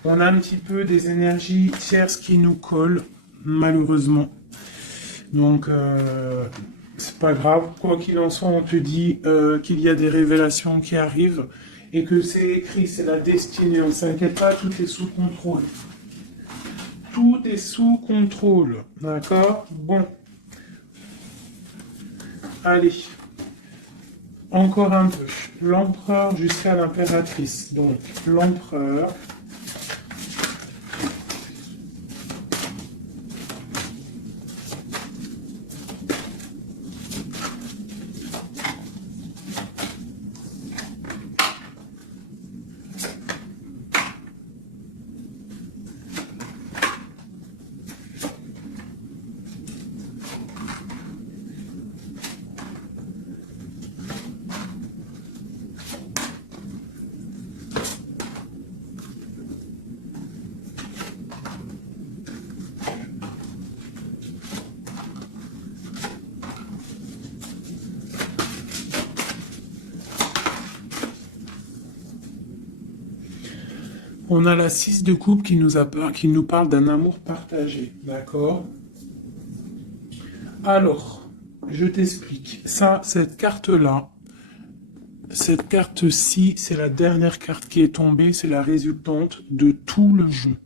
On a un petit peu des énergies tierces qui nous collent, malheureusement. Donc, c'est pas grave. Quoi qu'il en soit, on te dit qu'il y a des révélations qui arrivent et que c'est écrit, c'est la destinée. On ne s'inquiète pas, tout est sous contrôle. Tout est sous contrôle, d'accord? Bon. Allez, encore un peu. L'empereur jusqu'à l'impératrice. Donc, l'empereur. On a la 6 de coupe qui nous parle d'un amour partagé, d'accord? Alors, je t'explique. Ça, cette carte-là, cette carte-ci, c'est la dernière carte qui est tombée, c'est la résultante de tout le jeu.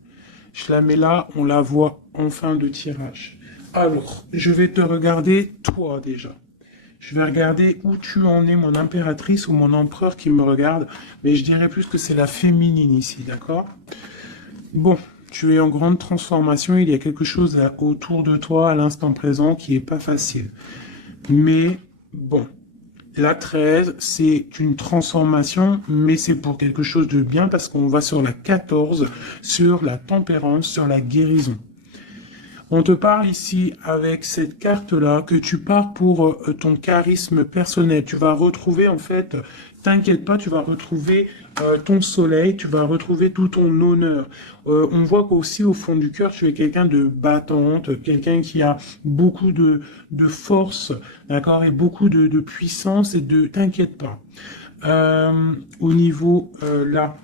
Je la mets là, on la voit en fin de tirage. Alors, je vais te regarder toi déjà. Je vais regarder où tu en es, mon impératrice ou mon empereur qui me regarde. Mais je dirais plus que c'est la féminine ici, d'accord? Bon, tu es en grande transformation. Il y a quelque chose autour de toi à l'instant présent qui est pas facile. Mais bon, la 13, c'est une transformation, mais c'est pour quelque chose de bien parce qu'on va sur la 14, sur la tempérance, sur la guérison. On te parle ici avec cette carte-là que tu pars pour ton charisme personnel. Tu vas retrouver en fait, t'inquiète pas, tu vas retrouver ton soleil, tu vas retrouver tout ton honneur. On voit qu'aussi au fond du cœur, tu es quelqu'un de battante, quelqu'un qui a beaucoup de force, d'accord, et beaucoup de puissance et de... T'inquiète pas. Au niveau là.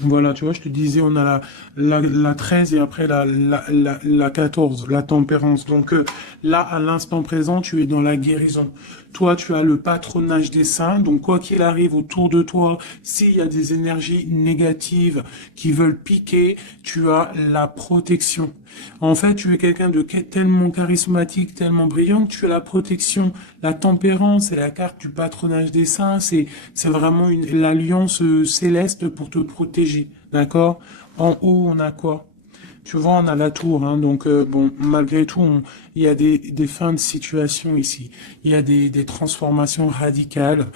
Voilà, tu vois, je te disais, on a la 13 et après la 14, la tempérance. Donc là, à l'instant présent, tu es dans la guérison. Toi, tu as le patronage des saints. Donc quoi qu'il arrive autour de toi, s'il y a des énergies négatives qui veulent piquer, tu as la protection. En fait, tu es quelqu'un de tellement charismatique, tellement brillant que tu as la protection. La tempérance, c'est la carte du patronage des saints. C'est vraiment l'alliance céleste pour te protéger. D'accord? En haut, on a quoi? Tu vois, on a la tour, hein, donc bon, malgré tout, il y a des fins de situation ici. Il y a des transformations radicales.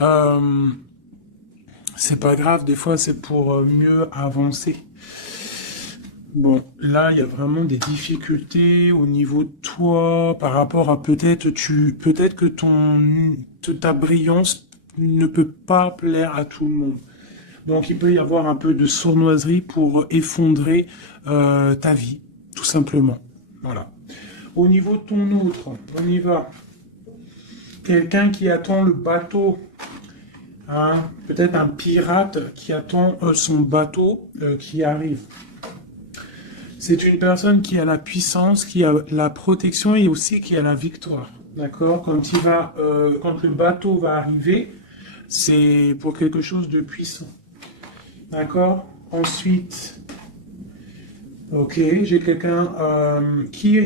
Euh, c'est pas grave, des fois, c'est pour mieux avancer. Bon, là, il y a vraiment des difficultés au niveau de toi par rapport à peut-être que ta brillance ne peut pas plaire à tout le monde. Donc, il peut y avoir un peu de sournoiserie pour effondrer ta vie, tout simplement. Voilà. Au niveau de ton autre, on y va. Quelqu'un qui attend le bateau, hein, peut-être un pirate qui attend son bateau qui arrive. C'est une personne qui a la puissance, qui a la protection et aussi qui a la victoire. D'accord? Quand le bateau va arriver, c'est pour quelque chose de puissant. D'accord? Ensuite, ok, j'ai quelqu'un qui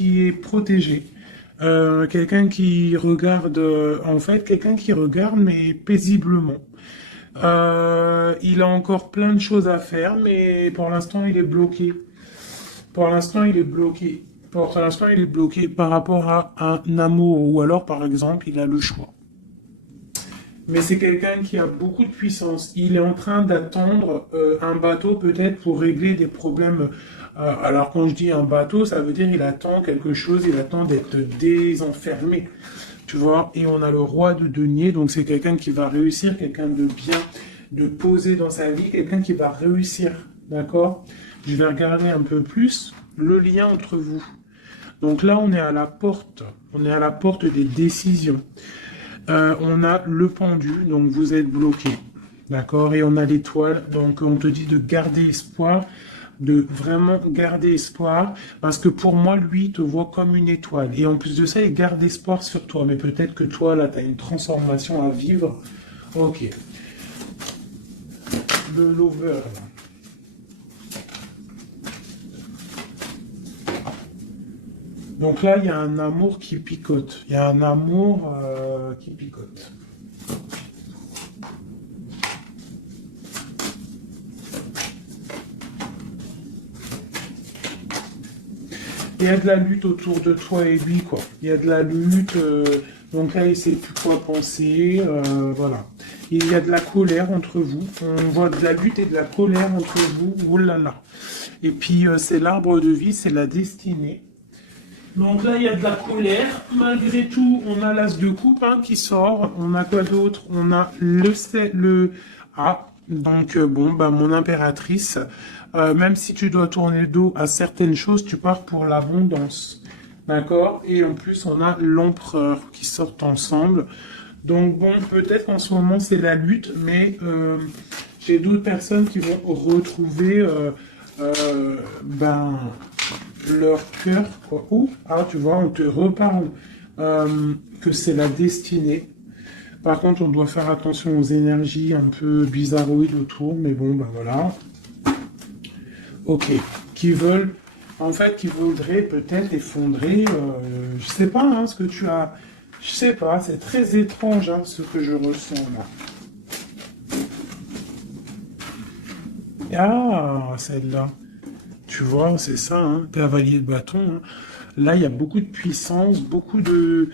est protégé. Quelqu'un qui regarde, en fait, quelqu'un qui regarde, mais paisiblement. Il a encore plein de choses à faire, mais pour l'instant, il est bloqué. Pour l'instant, il est bloqué. Pour l'instant, il est bloqué par rapport à un amour, ou alors, par exemple, il a le choix. Mais c'est quelqu'un qui a beaucoup de puissance. Il est en train d'attendre un bateau peut-être pour régler des problèmes. Alors quand je dis un bateau, ça veut dire il attend quelque chose, il attend d'être désenfermé. Tu vois, et on a le roi de denier, donc c'est quelqu'un qui va réussir, quelqu'un de bien, de posé dans sa vie, quelqu'un qui va réussir. D'accord? Je vais regarder un peu plus le lien entre vous. Donc là, on est à la porte. On est à la porte des décisions. On a le pendu, donc vous êtes bloqué. D'accord? Et on a l'étoile, donc on te dit de garder espoir, de vraiment garder espoir, parce que pour moi, lui, il te voit comme une étoile. Et en plus de ça, il garde espoir sur toi. Mais peut-être que toi, là, tu as une transformation à vivre. Ok. Le lover, là. Donc là, il y a un amour qui picote. Il y a un amour qui picote. Il y a de la lutte autour de toi et lui, quoi. Il y a de la lutte, donc là, il ne sait plus quoi penser, voilà. Il y a de la colère entre vous. On voit de la lutte et de la colère entre vous. Oh là là. Et puis, c'est l'arbre de vie, c'est la destinée. Donc là, il y a de la colère. Malgré tout, on a l'as de coupe hein, qui sort. On a quoi d'autre? On a le... Ah, donc bon, bah, mon impératrice, même si tu dois tourner le dos à certaines choses, tu pars pour l'abondance. D'accord? Et en plus, on a l'empereur qui sortent ensemble. Donc bon, peut-être qu'en ce moment, c'est la lutte, mais j'ai d'autres personnes qui vont retrouver... ben leur cœur, quoi. Ou, ah, tu vois, on te reparle que c'est la destinée. Par contre, on doit faire attention aux énergies un peu bizarroïdes autour, mais bon, ben voilà. Ok, qui veulent en fait, qui voudrait peut-être effondrer, je sais pas, hein, ce que tu as, je sais pas, c'est très étrange, hein, ce que je ressens là. Ah, celle-là, tu vois, c'est ça, hein, cavalier de bâton, hein. Là, il y a beaucoup de puissance, beaucoup de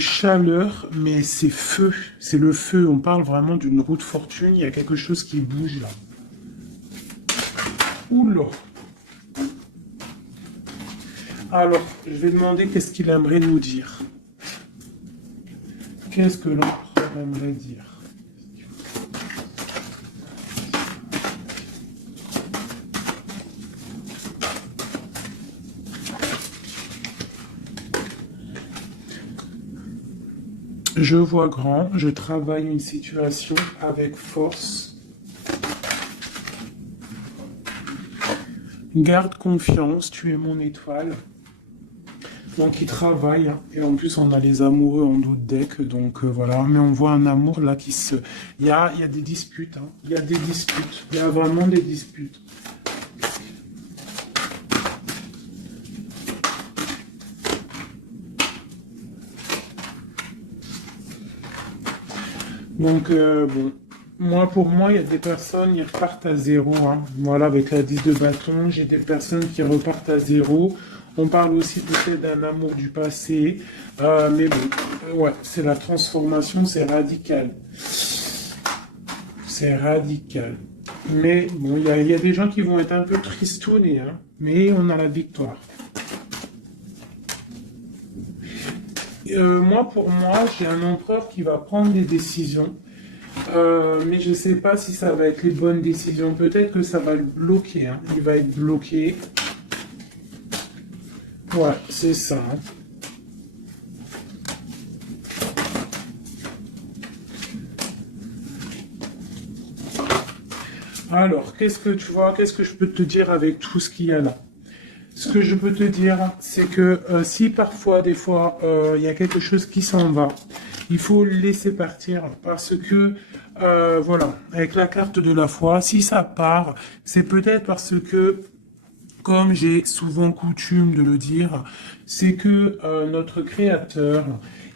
chaleur, mais c'est feu, c'est le feu. On parle vraiment d'une roue de fortune, il y a quelque chose qui bouge là. Oula. Alors, je vais demander qu'est-ce qu'il aimerait nous dire. Qu'est-ce que l'empereur aimerait dire? Je vois grand, je travaille une situation avec force. Garde confiance, tu es mon étoile. Donc il travaille, hein. Et en plus on a les amoureux en dos de deck, donc voilà. Mais on voit un amour là qui se... il y a des disputes, hein. Il y a des disputes, il y a vraiment des disputes. Donc bon, pour moi, il y a des personnes qui repartent à zéro, hein. Voilà, avec la 10 de bâton, j'ai des personnes qui repartent à zéro. On parle aussi peut-être d'un amour du passé, mais bon, ouais, c'est la transformation, c'est radical. C'est radical. Mais bon, il y a des gens qui vont être un peu tristounés, hein, mais on a la victoire. Pour moi, j'ai un empereur qui va prendre des décisions, mais je ne sais pas si ça va être les bonnes décisions. Peut-être que ça va le bloquer, hein. Il va être bloqué. Ouais, c'est ça, hein. Alors, qu'est-ce que tu vois, qu'est-ce que je peux te dire avec tout ce qu'il y a là? Ce que je peux te dire, c'est que si parfois, des fois, il y a quelque chose qui s'en va, il faut le laisser partir parce que, voilà, avec la carte de la foi, si ça part, c'est peut-être parce que, comme j'ai souvent coutume de le dire, c'est que notre Créateur,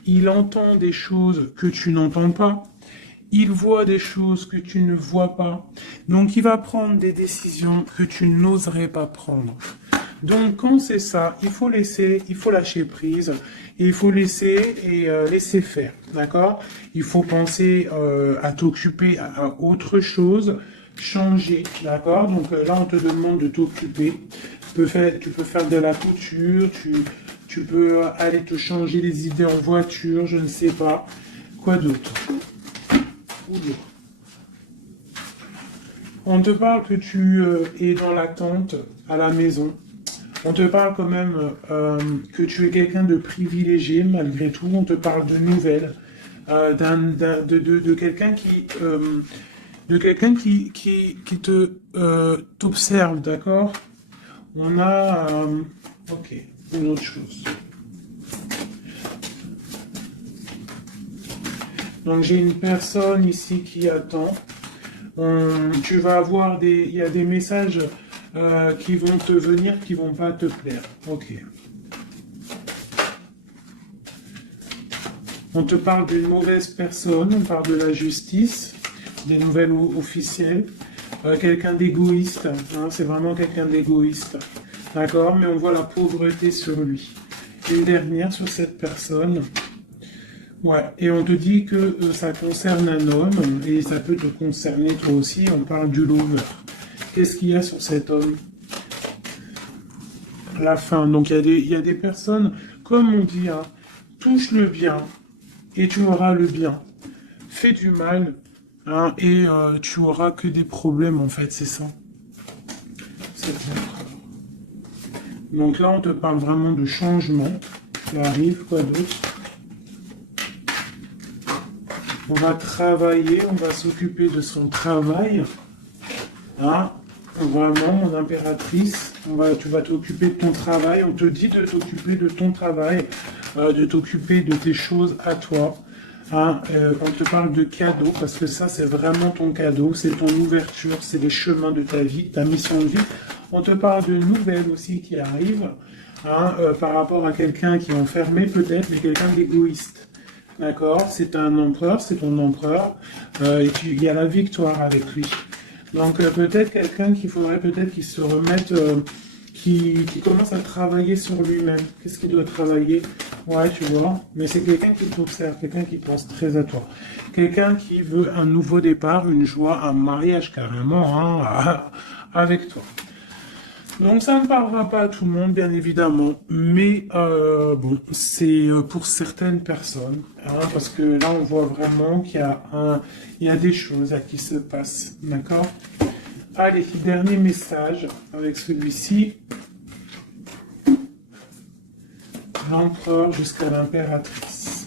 il entend des choses que tu n'entends pas. Il voit des choses que tu ne vois pas. Donc, il va prendre des décisions que tu n'oserais pas prendre. Donc, quand c'est ça, il faut laisser, il faut lâcher prise, et il faut laisser et laisser faire, d'accord? Il faut penser à t'occuper à autre chose, changer, d'accord? Donc là, on te demande de t'occuper. Tu peux faire de la couture, tu peux aller te changer les idées en voiture, je ne sais pas. Quoi d'autre? Oula. On te parle que tu es dans l'attente à la maison. On te parle quand même que tu es quelqu'un de privilégié malgré tout. On te parle de nouvelles, de quelqu'un qui te t'observe, d'accord? On a ok, une autre chose. Donc j'ai une personne ici qui attend. Tu vas avoir il y a des messages qui vont te venir, qui vont pas te plaire. Ok. On te parle d'une mauvaise personne, on parle de la justice, des nouvelles officielles. Quelqu'un d'égoïste, hein, c'est vraiment quelqu'un d'égoïste. D'accord? Mais on voit la pauvreté sur lui. Une dernière sur cette personne. Ouais, et on te dit que ça concerne un homme, et ça peut te concerner toi aussi, on parle du lover. Qu'est-ce qu'il y a sur cet homme? La fin. Donc il y a des personnes, comme on dit, hein, touche le bien, et tu auras le bien. Fais du mal, hein, et tu auras que des problèmes, en fait, c'est ça. Donc là, on te parle vraiment de changement qui arrive, quoi d'autre? On va travailler, on va s'occuper de son travail. Hein? Vraiment, mon impératrice, tu vas t'occuper de ton travail. On te dit de t'occuper de ton travail, de t'occuper de tes choses à toi. Hein? On te parle de cadeau, parce que ça, c'est vraiment ton cadeau. C'est ton ouverture, c'est les chemins de ta vie, ta mission de vie. On te parle de nouvelles aussi qui arrivent, hein, par rapport à quelqu'un qui est enfermé peut-être, mais quelqu'un d'égoïste. D'accord? C'est un empereur, c'est ton empereur, et il y a la victoire avec lui. Donc peut-être quelqu'un qu'il faudrait peut-être qu'il se remette, qui commence à travailler sur lui-même. Qu'est-ce qu'il doit travailler? Ouais, tu vois, mais c'est quelqu'un qui t'observe, quelqu'un qui pense très à toi. Quelqu'un qui veut un nouveau départ, une joie, un mariage carrément, hein, avec toi. Donc ça ne parlera pas à tout le monde, bien évidemment, mais bon, c'est pour certaines personnes, hein, parce que là on voit vraiment il y a des choses à qui se passent, d'accord? Allez, dernier message avec celui-ci. L'empereur jusqu'à l'impératrice.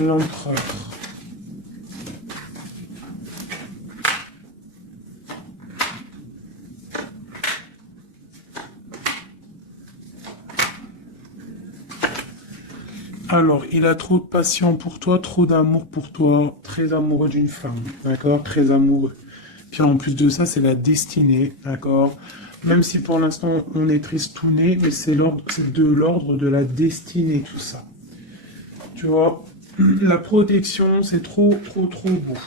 L'empereur. Alors, il a trop de passion pour toi, trop d'amour pour toi, très amoureux d'une femme, d'accord? Très amoureux. Puis en plus de ça, c'est la destinée, d'accord? Même si pour l'instant on est tristouné, mais c'est de l'ordre de la destinée, tout ça. Tu vois, la protection, c'est trop, trop, trop beau.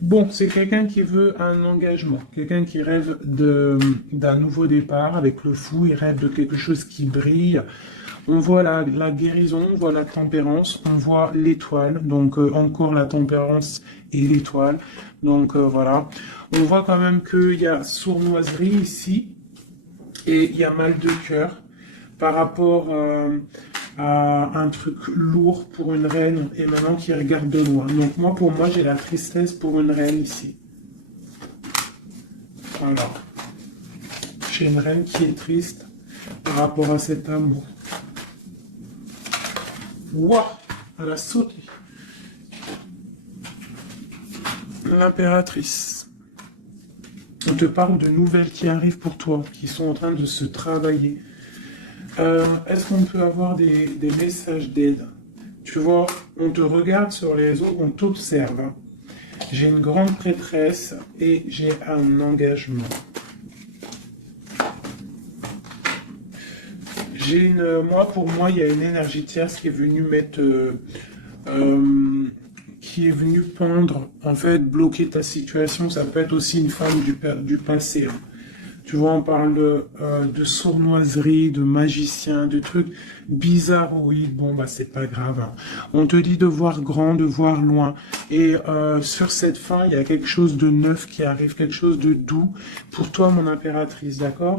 Bon, c'est quelqu'un qui veut un engagement, quelqu'un qui rêve d'un nouveau départ avec le fou, il rêve de quelque chose qui brille. On voit la guérison, on voit la tempérance, on voit l'étoile, donc encore la tempérance et l'étoile. Donc voilà, on voit quand même qu'il y a sournoiserie ici et il y a mal de cœur par rapport à un truc lourd pour une reine et maintenant qui regarde de loin. Donc moi, pour moi, j'ai la tristesse pour une reine ici. Voilà. J'ai une reine qui est triste par rapport à cet amour. Waouh, elle a sauté. L'impératrice. On te parle de nouvelles qui arrivent pour toi, qui sont en train de se travailler. Est-ce qu'on peut avoir des messages d'aide? Tu vois, on te regarde sur les réseaux, on t'observe. J'ai une grande prêtresse et j'ai un engagement. Pour moi, il y a une énergie tierce qui est venue mettre, qui est venue pendre, en fait, bloquer ta situation. Ça peut être aussi une femme du passé. Hein. Tu vois, on parle de sournoiserie, de magicien, de trucs bizarroïdes. Bon, bah, c'est pas grave. Hein. On te dit de voir grand, de voir loin. Et sur cette fin, il y a quelque chose de neuf qui arrive, quelque chose de doux pour toi, mon impératrice, d'accord?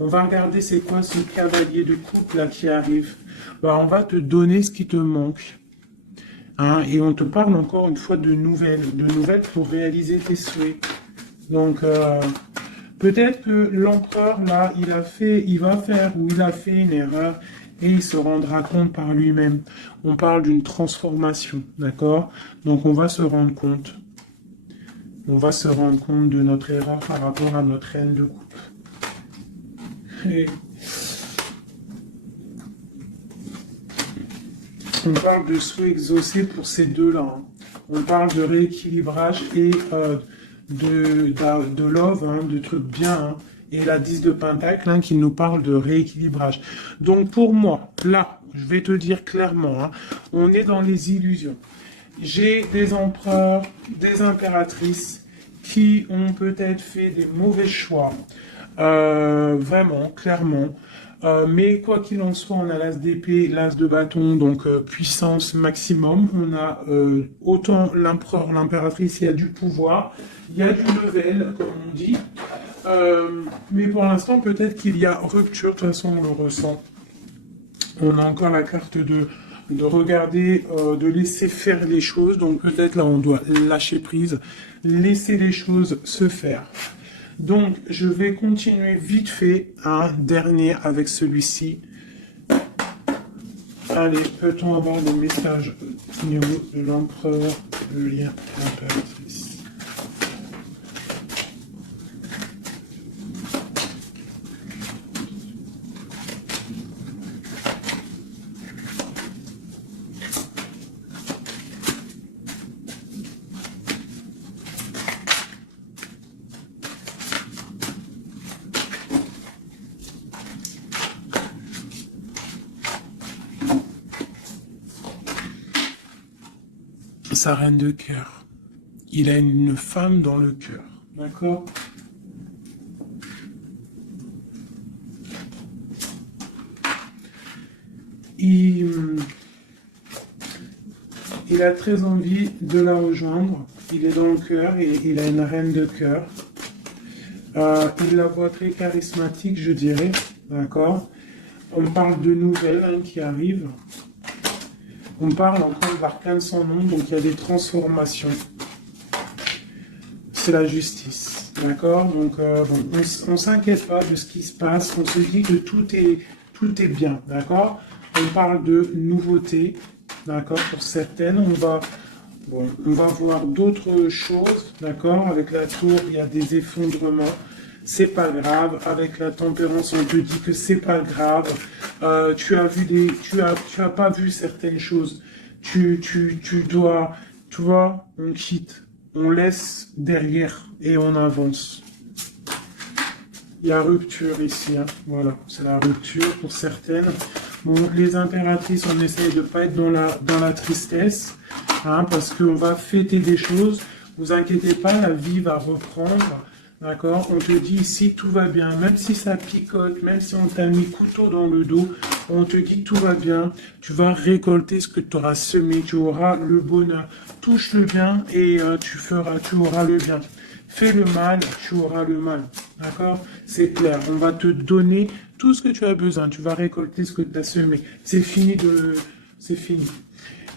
On va regarder c'est quoi ce cavalier de coupe là qui arrive. Bah, on va te donner ce qui te manque. Hein, et on te parle encore une fois de nouvelles pour réaliser tes souhaits. Donc, peut-être que l'empereur, là, il a fait une erreur et il se rendra compte par lui-même. On parle d'une transformation, d'accord? Donc, on va se rendre compte. On va se rendre compte de notre erreur par rapport à notre reine de coupe. Et on parle de souhait exaucé pour ces deux-là. Hein. On parle de rééquilibrage et de love, hein, de trucs bien. Hein. Et la 10 de Pentacle hein, qui nous parle de rééquilibrage. Donc pour moi, là, je vais te dire clairement, hein, on est dans les illusions. J'ai des empereurs, des impératrices qui ont peut-être fait des mauvais choix. Vraiment, clairement. Mais quoi qu'il en soit, on a l'as d'épée, l'as de bâton, donc puissance maximum. On a autant l'empereur, l'impératrice, il y a du pouvoir, il y a du level, comme on dit. Mais pour l'instant, peut-être qu'il y a rupture, de toute façon, on le ressent. On a encore la carte de regarder, de laisser faire les choses. Donc peut-être là, on doit lâcher prise, laisser les choses se faire. Donc, je vais continuer vite fait un dernier avec celui-ci. Allez, peut-on avoir des messages au niveau de l'empereur, le lien et l'impératrice? sa reine de cœur. Il a une femme dans le cœur. D'accord? Il a très envie de la rejoindre. Il est dans le cœur et il a une reine de cœur. Il la voit très charismatique, je dirais. D'accord? On parle de nouvelles qui arrivent. On parle encore de l'arcane sans nom, donc il y a des transformations. C'est la justice. D'accord? Donc on ne s'inquiète pas de ce qui se passe. On se dit que tout est bien. D'accord? On parle de nouveautés. D'accord? Pour certaines, on va voir d'autres choses. D'accord? Avec la tour, il y a des effondrements. C'est pas grave. Avec la tempérance, on te dit que c'est pas grave. Tu as pas vu certaines choses. Tu dois, tu vois, on quitte, on laisse derrière et on avance. Il y a rupture ici, hein. Voilà, c'est la rupture pour certaines. Bon, les impératrices, on essaye de pas être dans la tristesse, hein, parce qu'on va fêter des choses. Vous inquiétez pas, la vie va reprendre. D'accord? On te dit ici tout va bien, même si ça picote, même si on t'a mis couteau dans le dos, on te dit tout va bien, tu vas récolter ce que tu auras semé, tu auras le bonheur. Touche le bien et tu auras le bien. Fais le mal, tu auras le mal. D'accord? C'est clair, on va te donner tout ce que tu as besoin, tu vas récolter ce que tu as semé. C'est fini.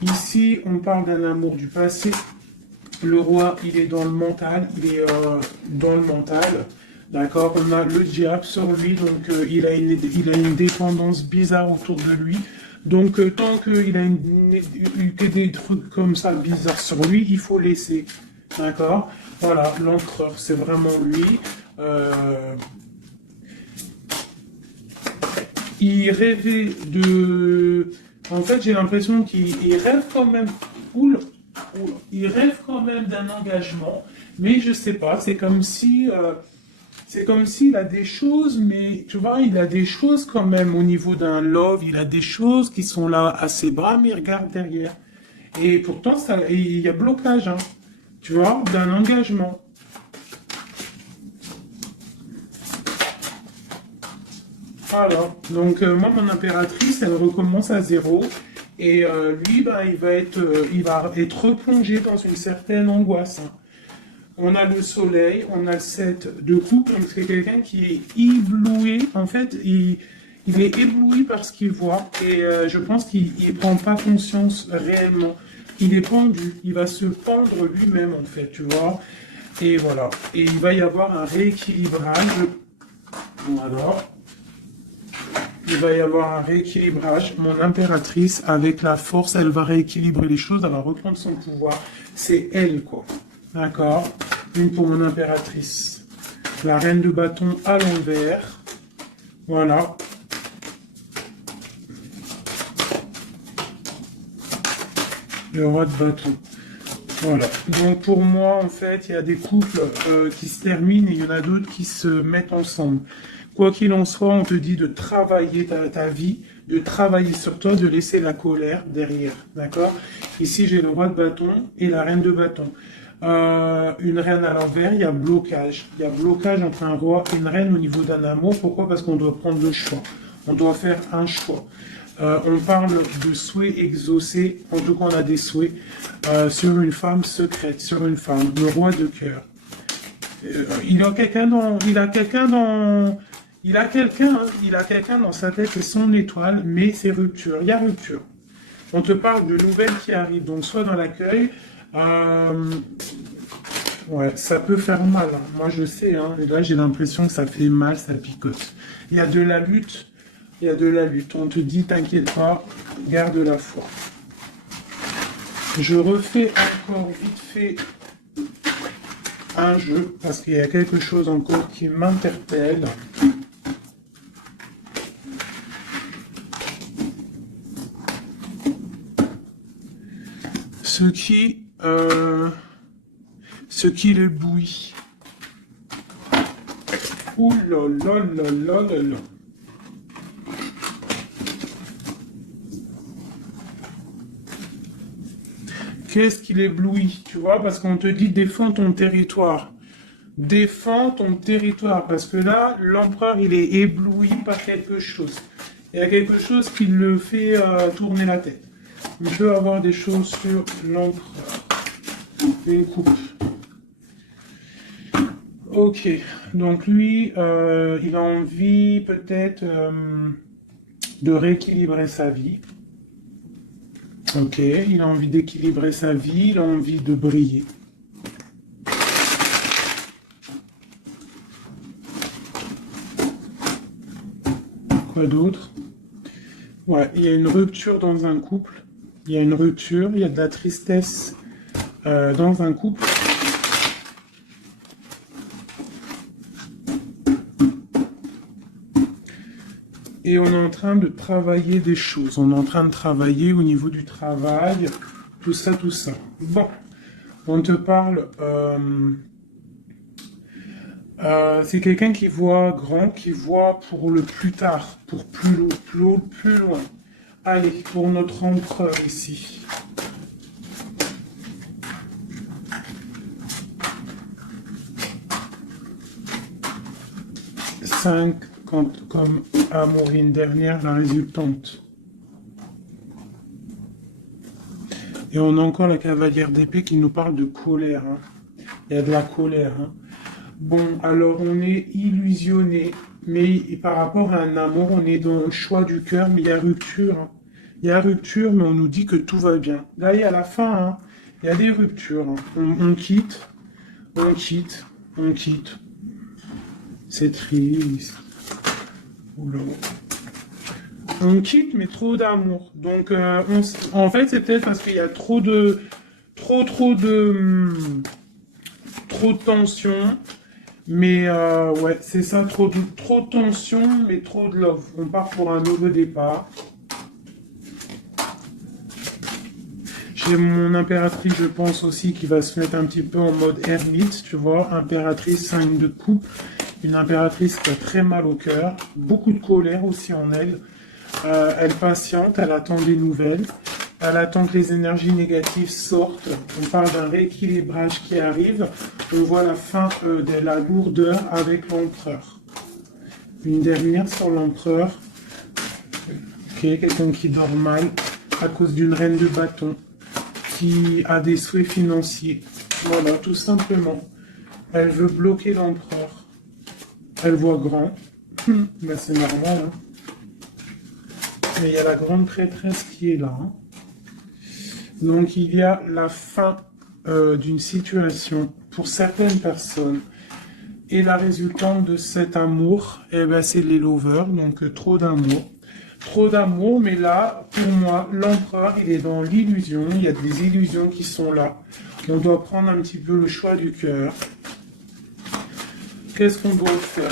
Ici, on parle d'un amour du passé. Le roi, il est dans le mental, d'accord? On a le diable sur lui, donc il a une dépendance bizarre autour de lui. Donc tant qu'il a que des trucs comme ça bizarres sur lui, il faut laisser, d'accord? Voilà, l'empereur, c'est vraiment lui. Il rêvait de... En fait, j'ai l'impression qu'il rêve quand même... Il rêve quand même d'un engagement, mais je sais pas, c'est comme s'il a des choses, mais tu vois, il a des choses quand même au niveau d'un love, il a des choses qui sont là à ses bras, mais il regarde derrière. Et pourtant, il y a blocage, hein, tu vois, d'un engagement. Voilà, donc moi, mon impératrice, elle recommence à zéro. Et lui, il va être replongé dans une certaine angoisse, hein. On a le soleil, on a le 7 de coupe, donc c'est quelqu'un qui est ébloui. En fait, il est ébloui par ce qu'il voit. Et je pense qu'il ne prend pas conscience réellement. Il est pendu, il va se pendre lui-même, en fait, tu vois. Et voilà. Et il va y avoir un rééquilibrage. Voilà. Il va y avoir un rééquilibrage. Mon impératrice, avec la force, elle va rééquilibrer les choses, elle va reprendre son pouvoir. C'est elle, quoi. D'accord? Une pour mon impératrice. La reine de bâton à l'envers. Voilà. Le roi de bâton. Voilà. Donc pour moi, en fait, il y a des couples qui se terminent et il y en a d'autres qui se mettent ensemble. Quoi qu'il en soit, on te dit de travailler ta vie, de travailler sur toi, de laisser la colère derrière. D'accord? Ici, j'ai le roi de bâton et la reine de bâton. Une reine à l'envers, il y a blocage. Il y a blocage entre un roi et une reine au niveau d'un amour. Pourquoi? Parce qu'on doit prendre le choix. On doit faire un choix. On parle de souhaits exaucés. En tout cas, on a des souhaits sur une femme secrète, sur une femme, le roi de cœur. Il a quelqu'un dans sa tête, c'est son étoile, mais c'est rupture. Il y a rupture. On te parle de nouvelles qui arrivent, donc soit dans l'accueil. Ouais, ça peut faire mal, hein. Moi, je sais, hein. Et là, j'ai l'impression que ça fait mal, ça picote. Il y a de la lutte. Il y a de la lutte. On te dit, t'inquiète pas, garde la foi. Je refais encore vite fait un jeu, parce qu'il y a quelque chose encore qui m'interpelle. Ce qui les bouillit. Ouh là là là là là là. qu'est-ce qui l'éblouit, tu vois, parce qu'on te dit défends ton territoire. Défends ton territoire, parce que là, l'empereur, il est ébloui par quelque chose. Il y a quelque chose qui le fait tourner la tête. Il peut avoir des choses sur l'empereur. Une coupe. Ok, donc lui, il a envie peut-être de rééquilibrer sa vie. Ok, il a envie d'équilibrer sa vie, il a envie de briller. Quoi d'autre? Ouais, il y a une rupture dans un couple. Il y a une rupture, il y a de la tristesse dans un couple. Et on est en train de travailler des choses. On est en train de travailler au niveau du travail, tout ça, tout ça. Bon, on te parle... c'est quelqu'un qui voit grand, qui voit pour le plus tard, pour plus loin. Allez, pour notre empereur ici. Cinq, comme Amorine dernière, la résultante. Et on a encore la cavalière d'épée qui nous parle de colère. Hein. Il y a de la colère. Hein. Bon, alors on est illusionné, mais par rapport à un amour, on est dans le choix du cœur, mais il y a rupture. Hein. Il y a rupture, mais on nous dit que tout va bien. Là, il y a la fin, hein. Il y a des ruptures. Hein. On quitte, on quitte, on quitte. C'est triste. Oula. On quitte, mais trop d'amour. Donc, en fait, c'est peut-être parce qu'il y a trop de tension. Mais ouais, c'est ça, trop de tension, mais trop de love. On part pour un nouveau départ. J'ai mon impératrice, je pense aussi, qui va se mettre un petit peu en mode ermite, tu vois. Impératrice, 5 de coupe. Une impératrice qui a très mal au cœur. Beaucoup de colère aussi en elle. Elle patiente, elle attend des nouvelles. Elle attend que les énergies négatives sortent. On parle d'un rééquilibrage qui arrive. On voit la fin de la lourdeur avec l'empereur. Une dernière sur l'empereur. Ok, quelqu'un qui dort mal à cause d'une reine de bâton qui a des souhaits financiers. Voilà, tout simplement. Elle veut bloquer l'empereur. Elle voit grand. Ben, c'est normal. Hein. Mais il y a la grande prêtresse qui est là. Hein. Donc il y a la fin d'une situation pour certaines personnes. Et la résultante de cet amour, eh ben, c'est les lovers, donc trop d'amour. Trop d'amour, mais là, pour moi, l'empereur, il est dans l'illusion. Il y a des illusions qui sont là. On doit prendre un petit peu le choix du cœur. Qu'est-ce qu'on doit faire?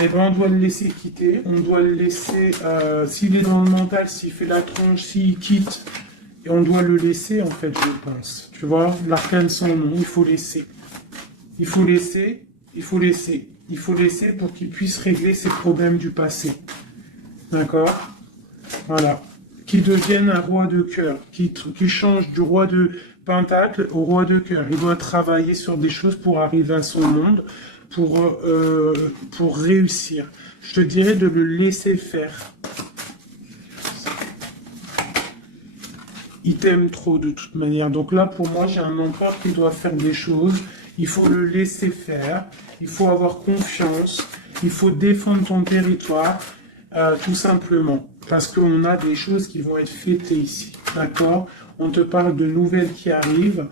Eh ben, on doit le laisser quitter, on doit le laisser, s'il est dans le mental, s'il fait la tronche, s'il quitte, et on doit le laisser, en fait, je pense. Tu vois, l'arcane sans nom, il faut laisser. Il faut laisser, il faut laisser. Il faut laisser pour qu'il puisse régler ses problèmes du passé. D'accord? Voilà. Qu'il devienne un roi de cœur, qu'il change du roi de pentacle au roi de cœur. Il doit travailler sur des choses pour arriver à son monde, pour réussir. Je te dirais de le laisser faire. Il t'aime trop de toute manière. Donc là, pour moi, j'ai un empereur qui doit faire des choses. Il faut le laisser faire. Il faut avoir confiance. Il faut défendre ton territoire, tout simplement. Parce qu'on a des choses qui vont être fêtées ici. D'accord? On te parle de nouvelles qui arrivent.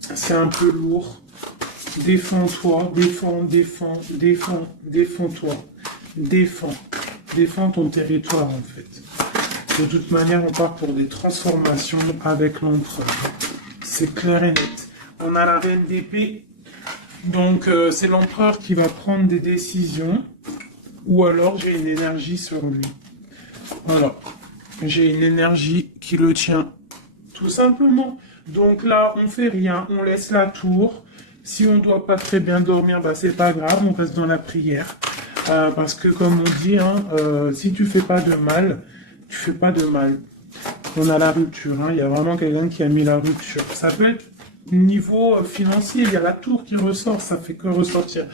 C'est un peu lourd. Défends-toi, défends-toi. Défends ton territoire, en fait. De toute manière, on part pour des transformations avec l'empereur. C'est clair et net. On a la reine d'épée. Donc, c'est l'empereur qui va prendre des décisions. Ou alors, j'ai une énergie sur lui. Voilà. J'ai une énergie qui le tient. Tout simplement. Donc là, on fait rien. On laisse la tour. Si on ne doit pas très bien dormir, bah, c'est pas grave. On reste dans la prière. Parce que, comme on dit, hein, si tu fais pas de mal, tu fais pas de mal. On a la rupture, hein. Il y a vraiment quelqu'un qui a mis la rupture. Ça peut être niveau financier, il y a la tour qui ressort, ça fait que ressortir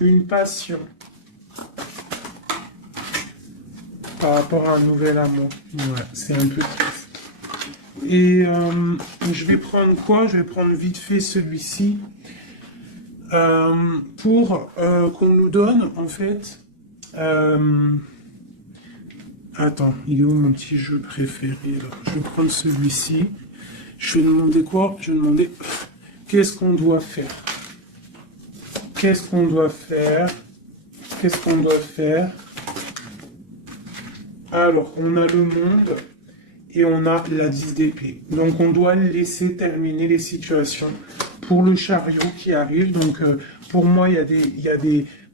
une passion par rapport à un nouvel amour. Ouais, c'est un peu triste. Et je vais prendre quoi? Je vais prendre vite fait celui-ci pour qu'on nous donne en fait. Attends, il est où mon petit jeu préféré là? Je vais prendre celui-ci. Je vais demander quoi? Je vais demander qu'est-ce qu'on doit faire? Qu'est-ce qu'on doit faire? Qu'est-ce qu'on doit faire? Alors, on a le monde et on a la 10 d'épée. Donc, on doit laisser terminer les situations pour le chariot qui arrive. Donc, pour moi,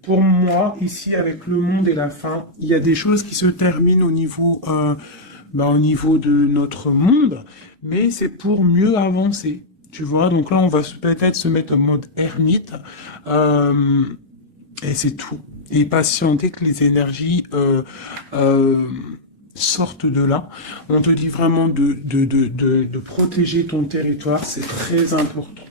pour moi, ici, avec le monde et la fin, il y a des choses qui se terminent au niveau de notre monde, mais c'est pour mieux avancer. Tu vois, donc là, on va peut-être se mettre en mode ermite, et c'est tout. Et patienter que les énergies sortent de là. On te dit vraiment de protéger ton territoire, c'est très important.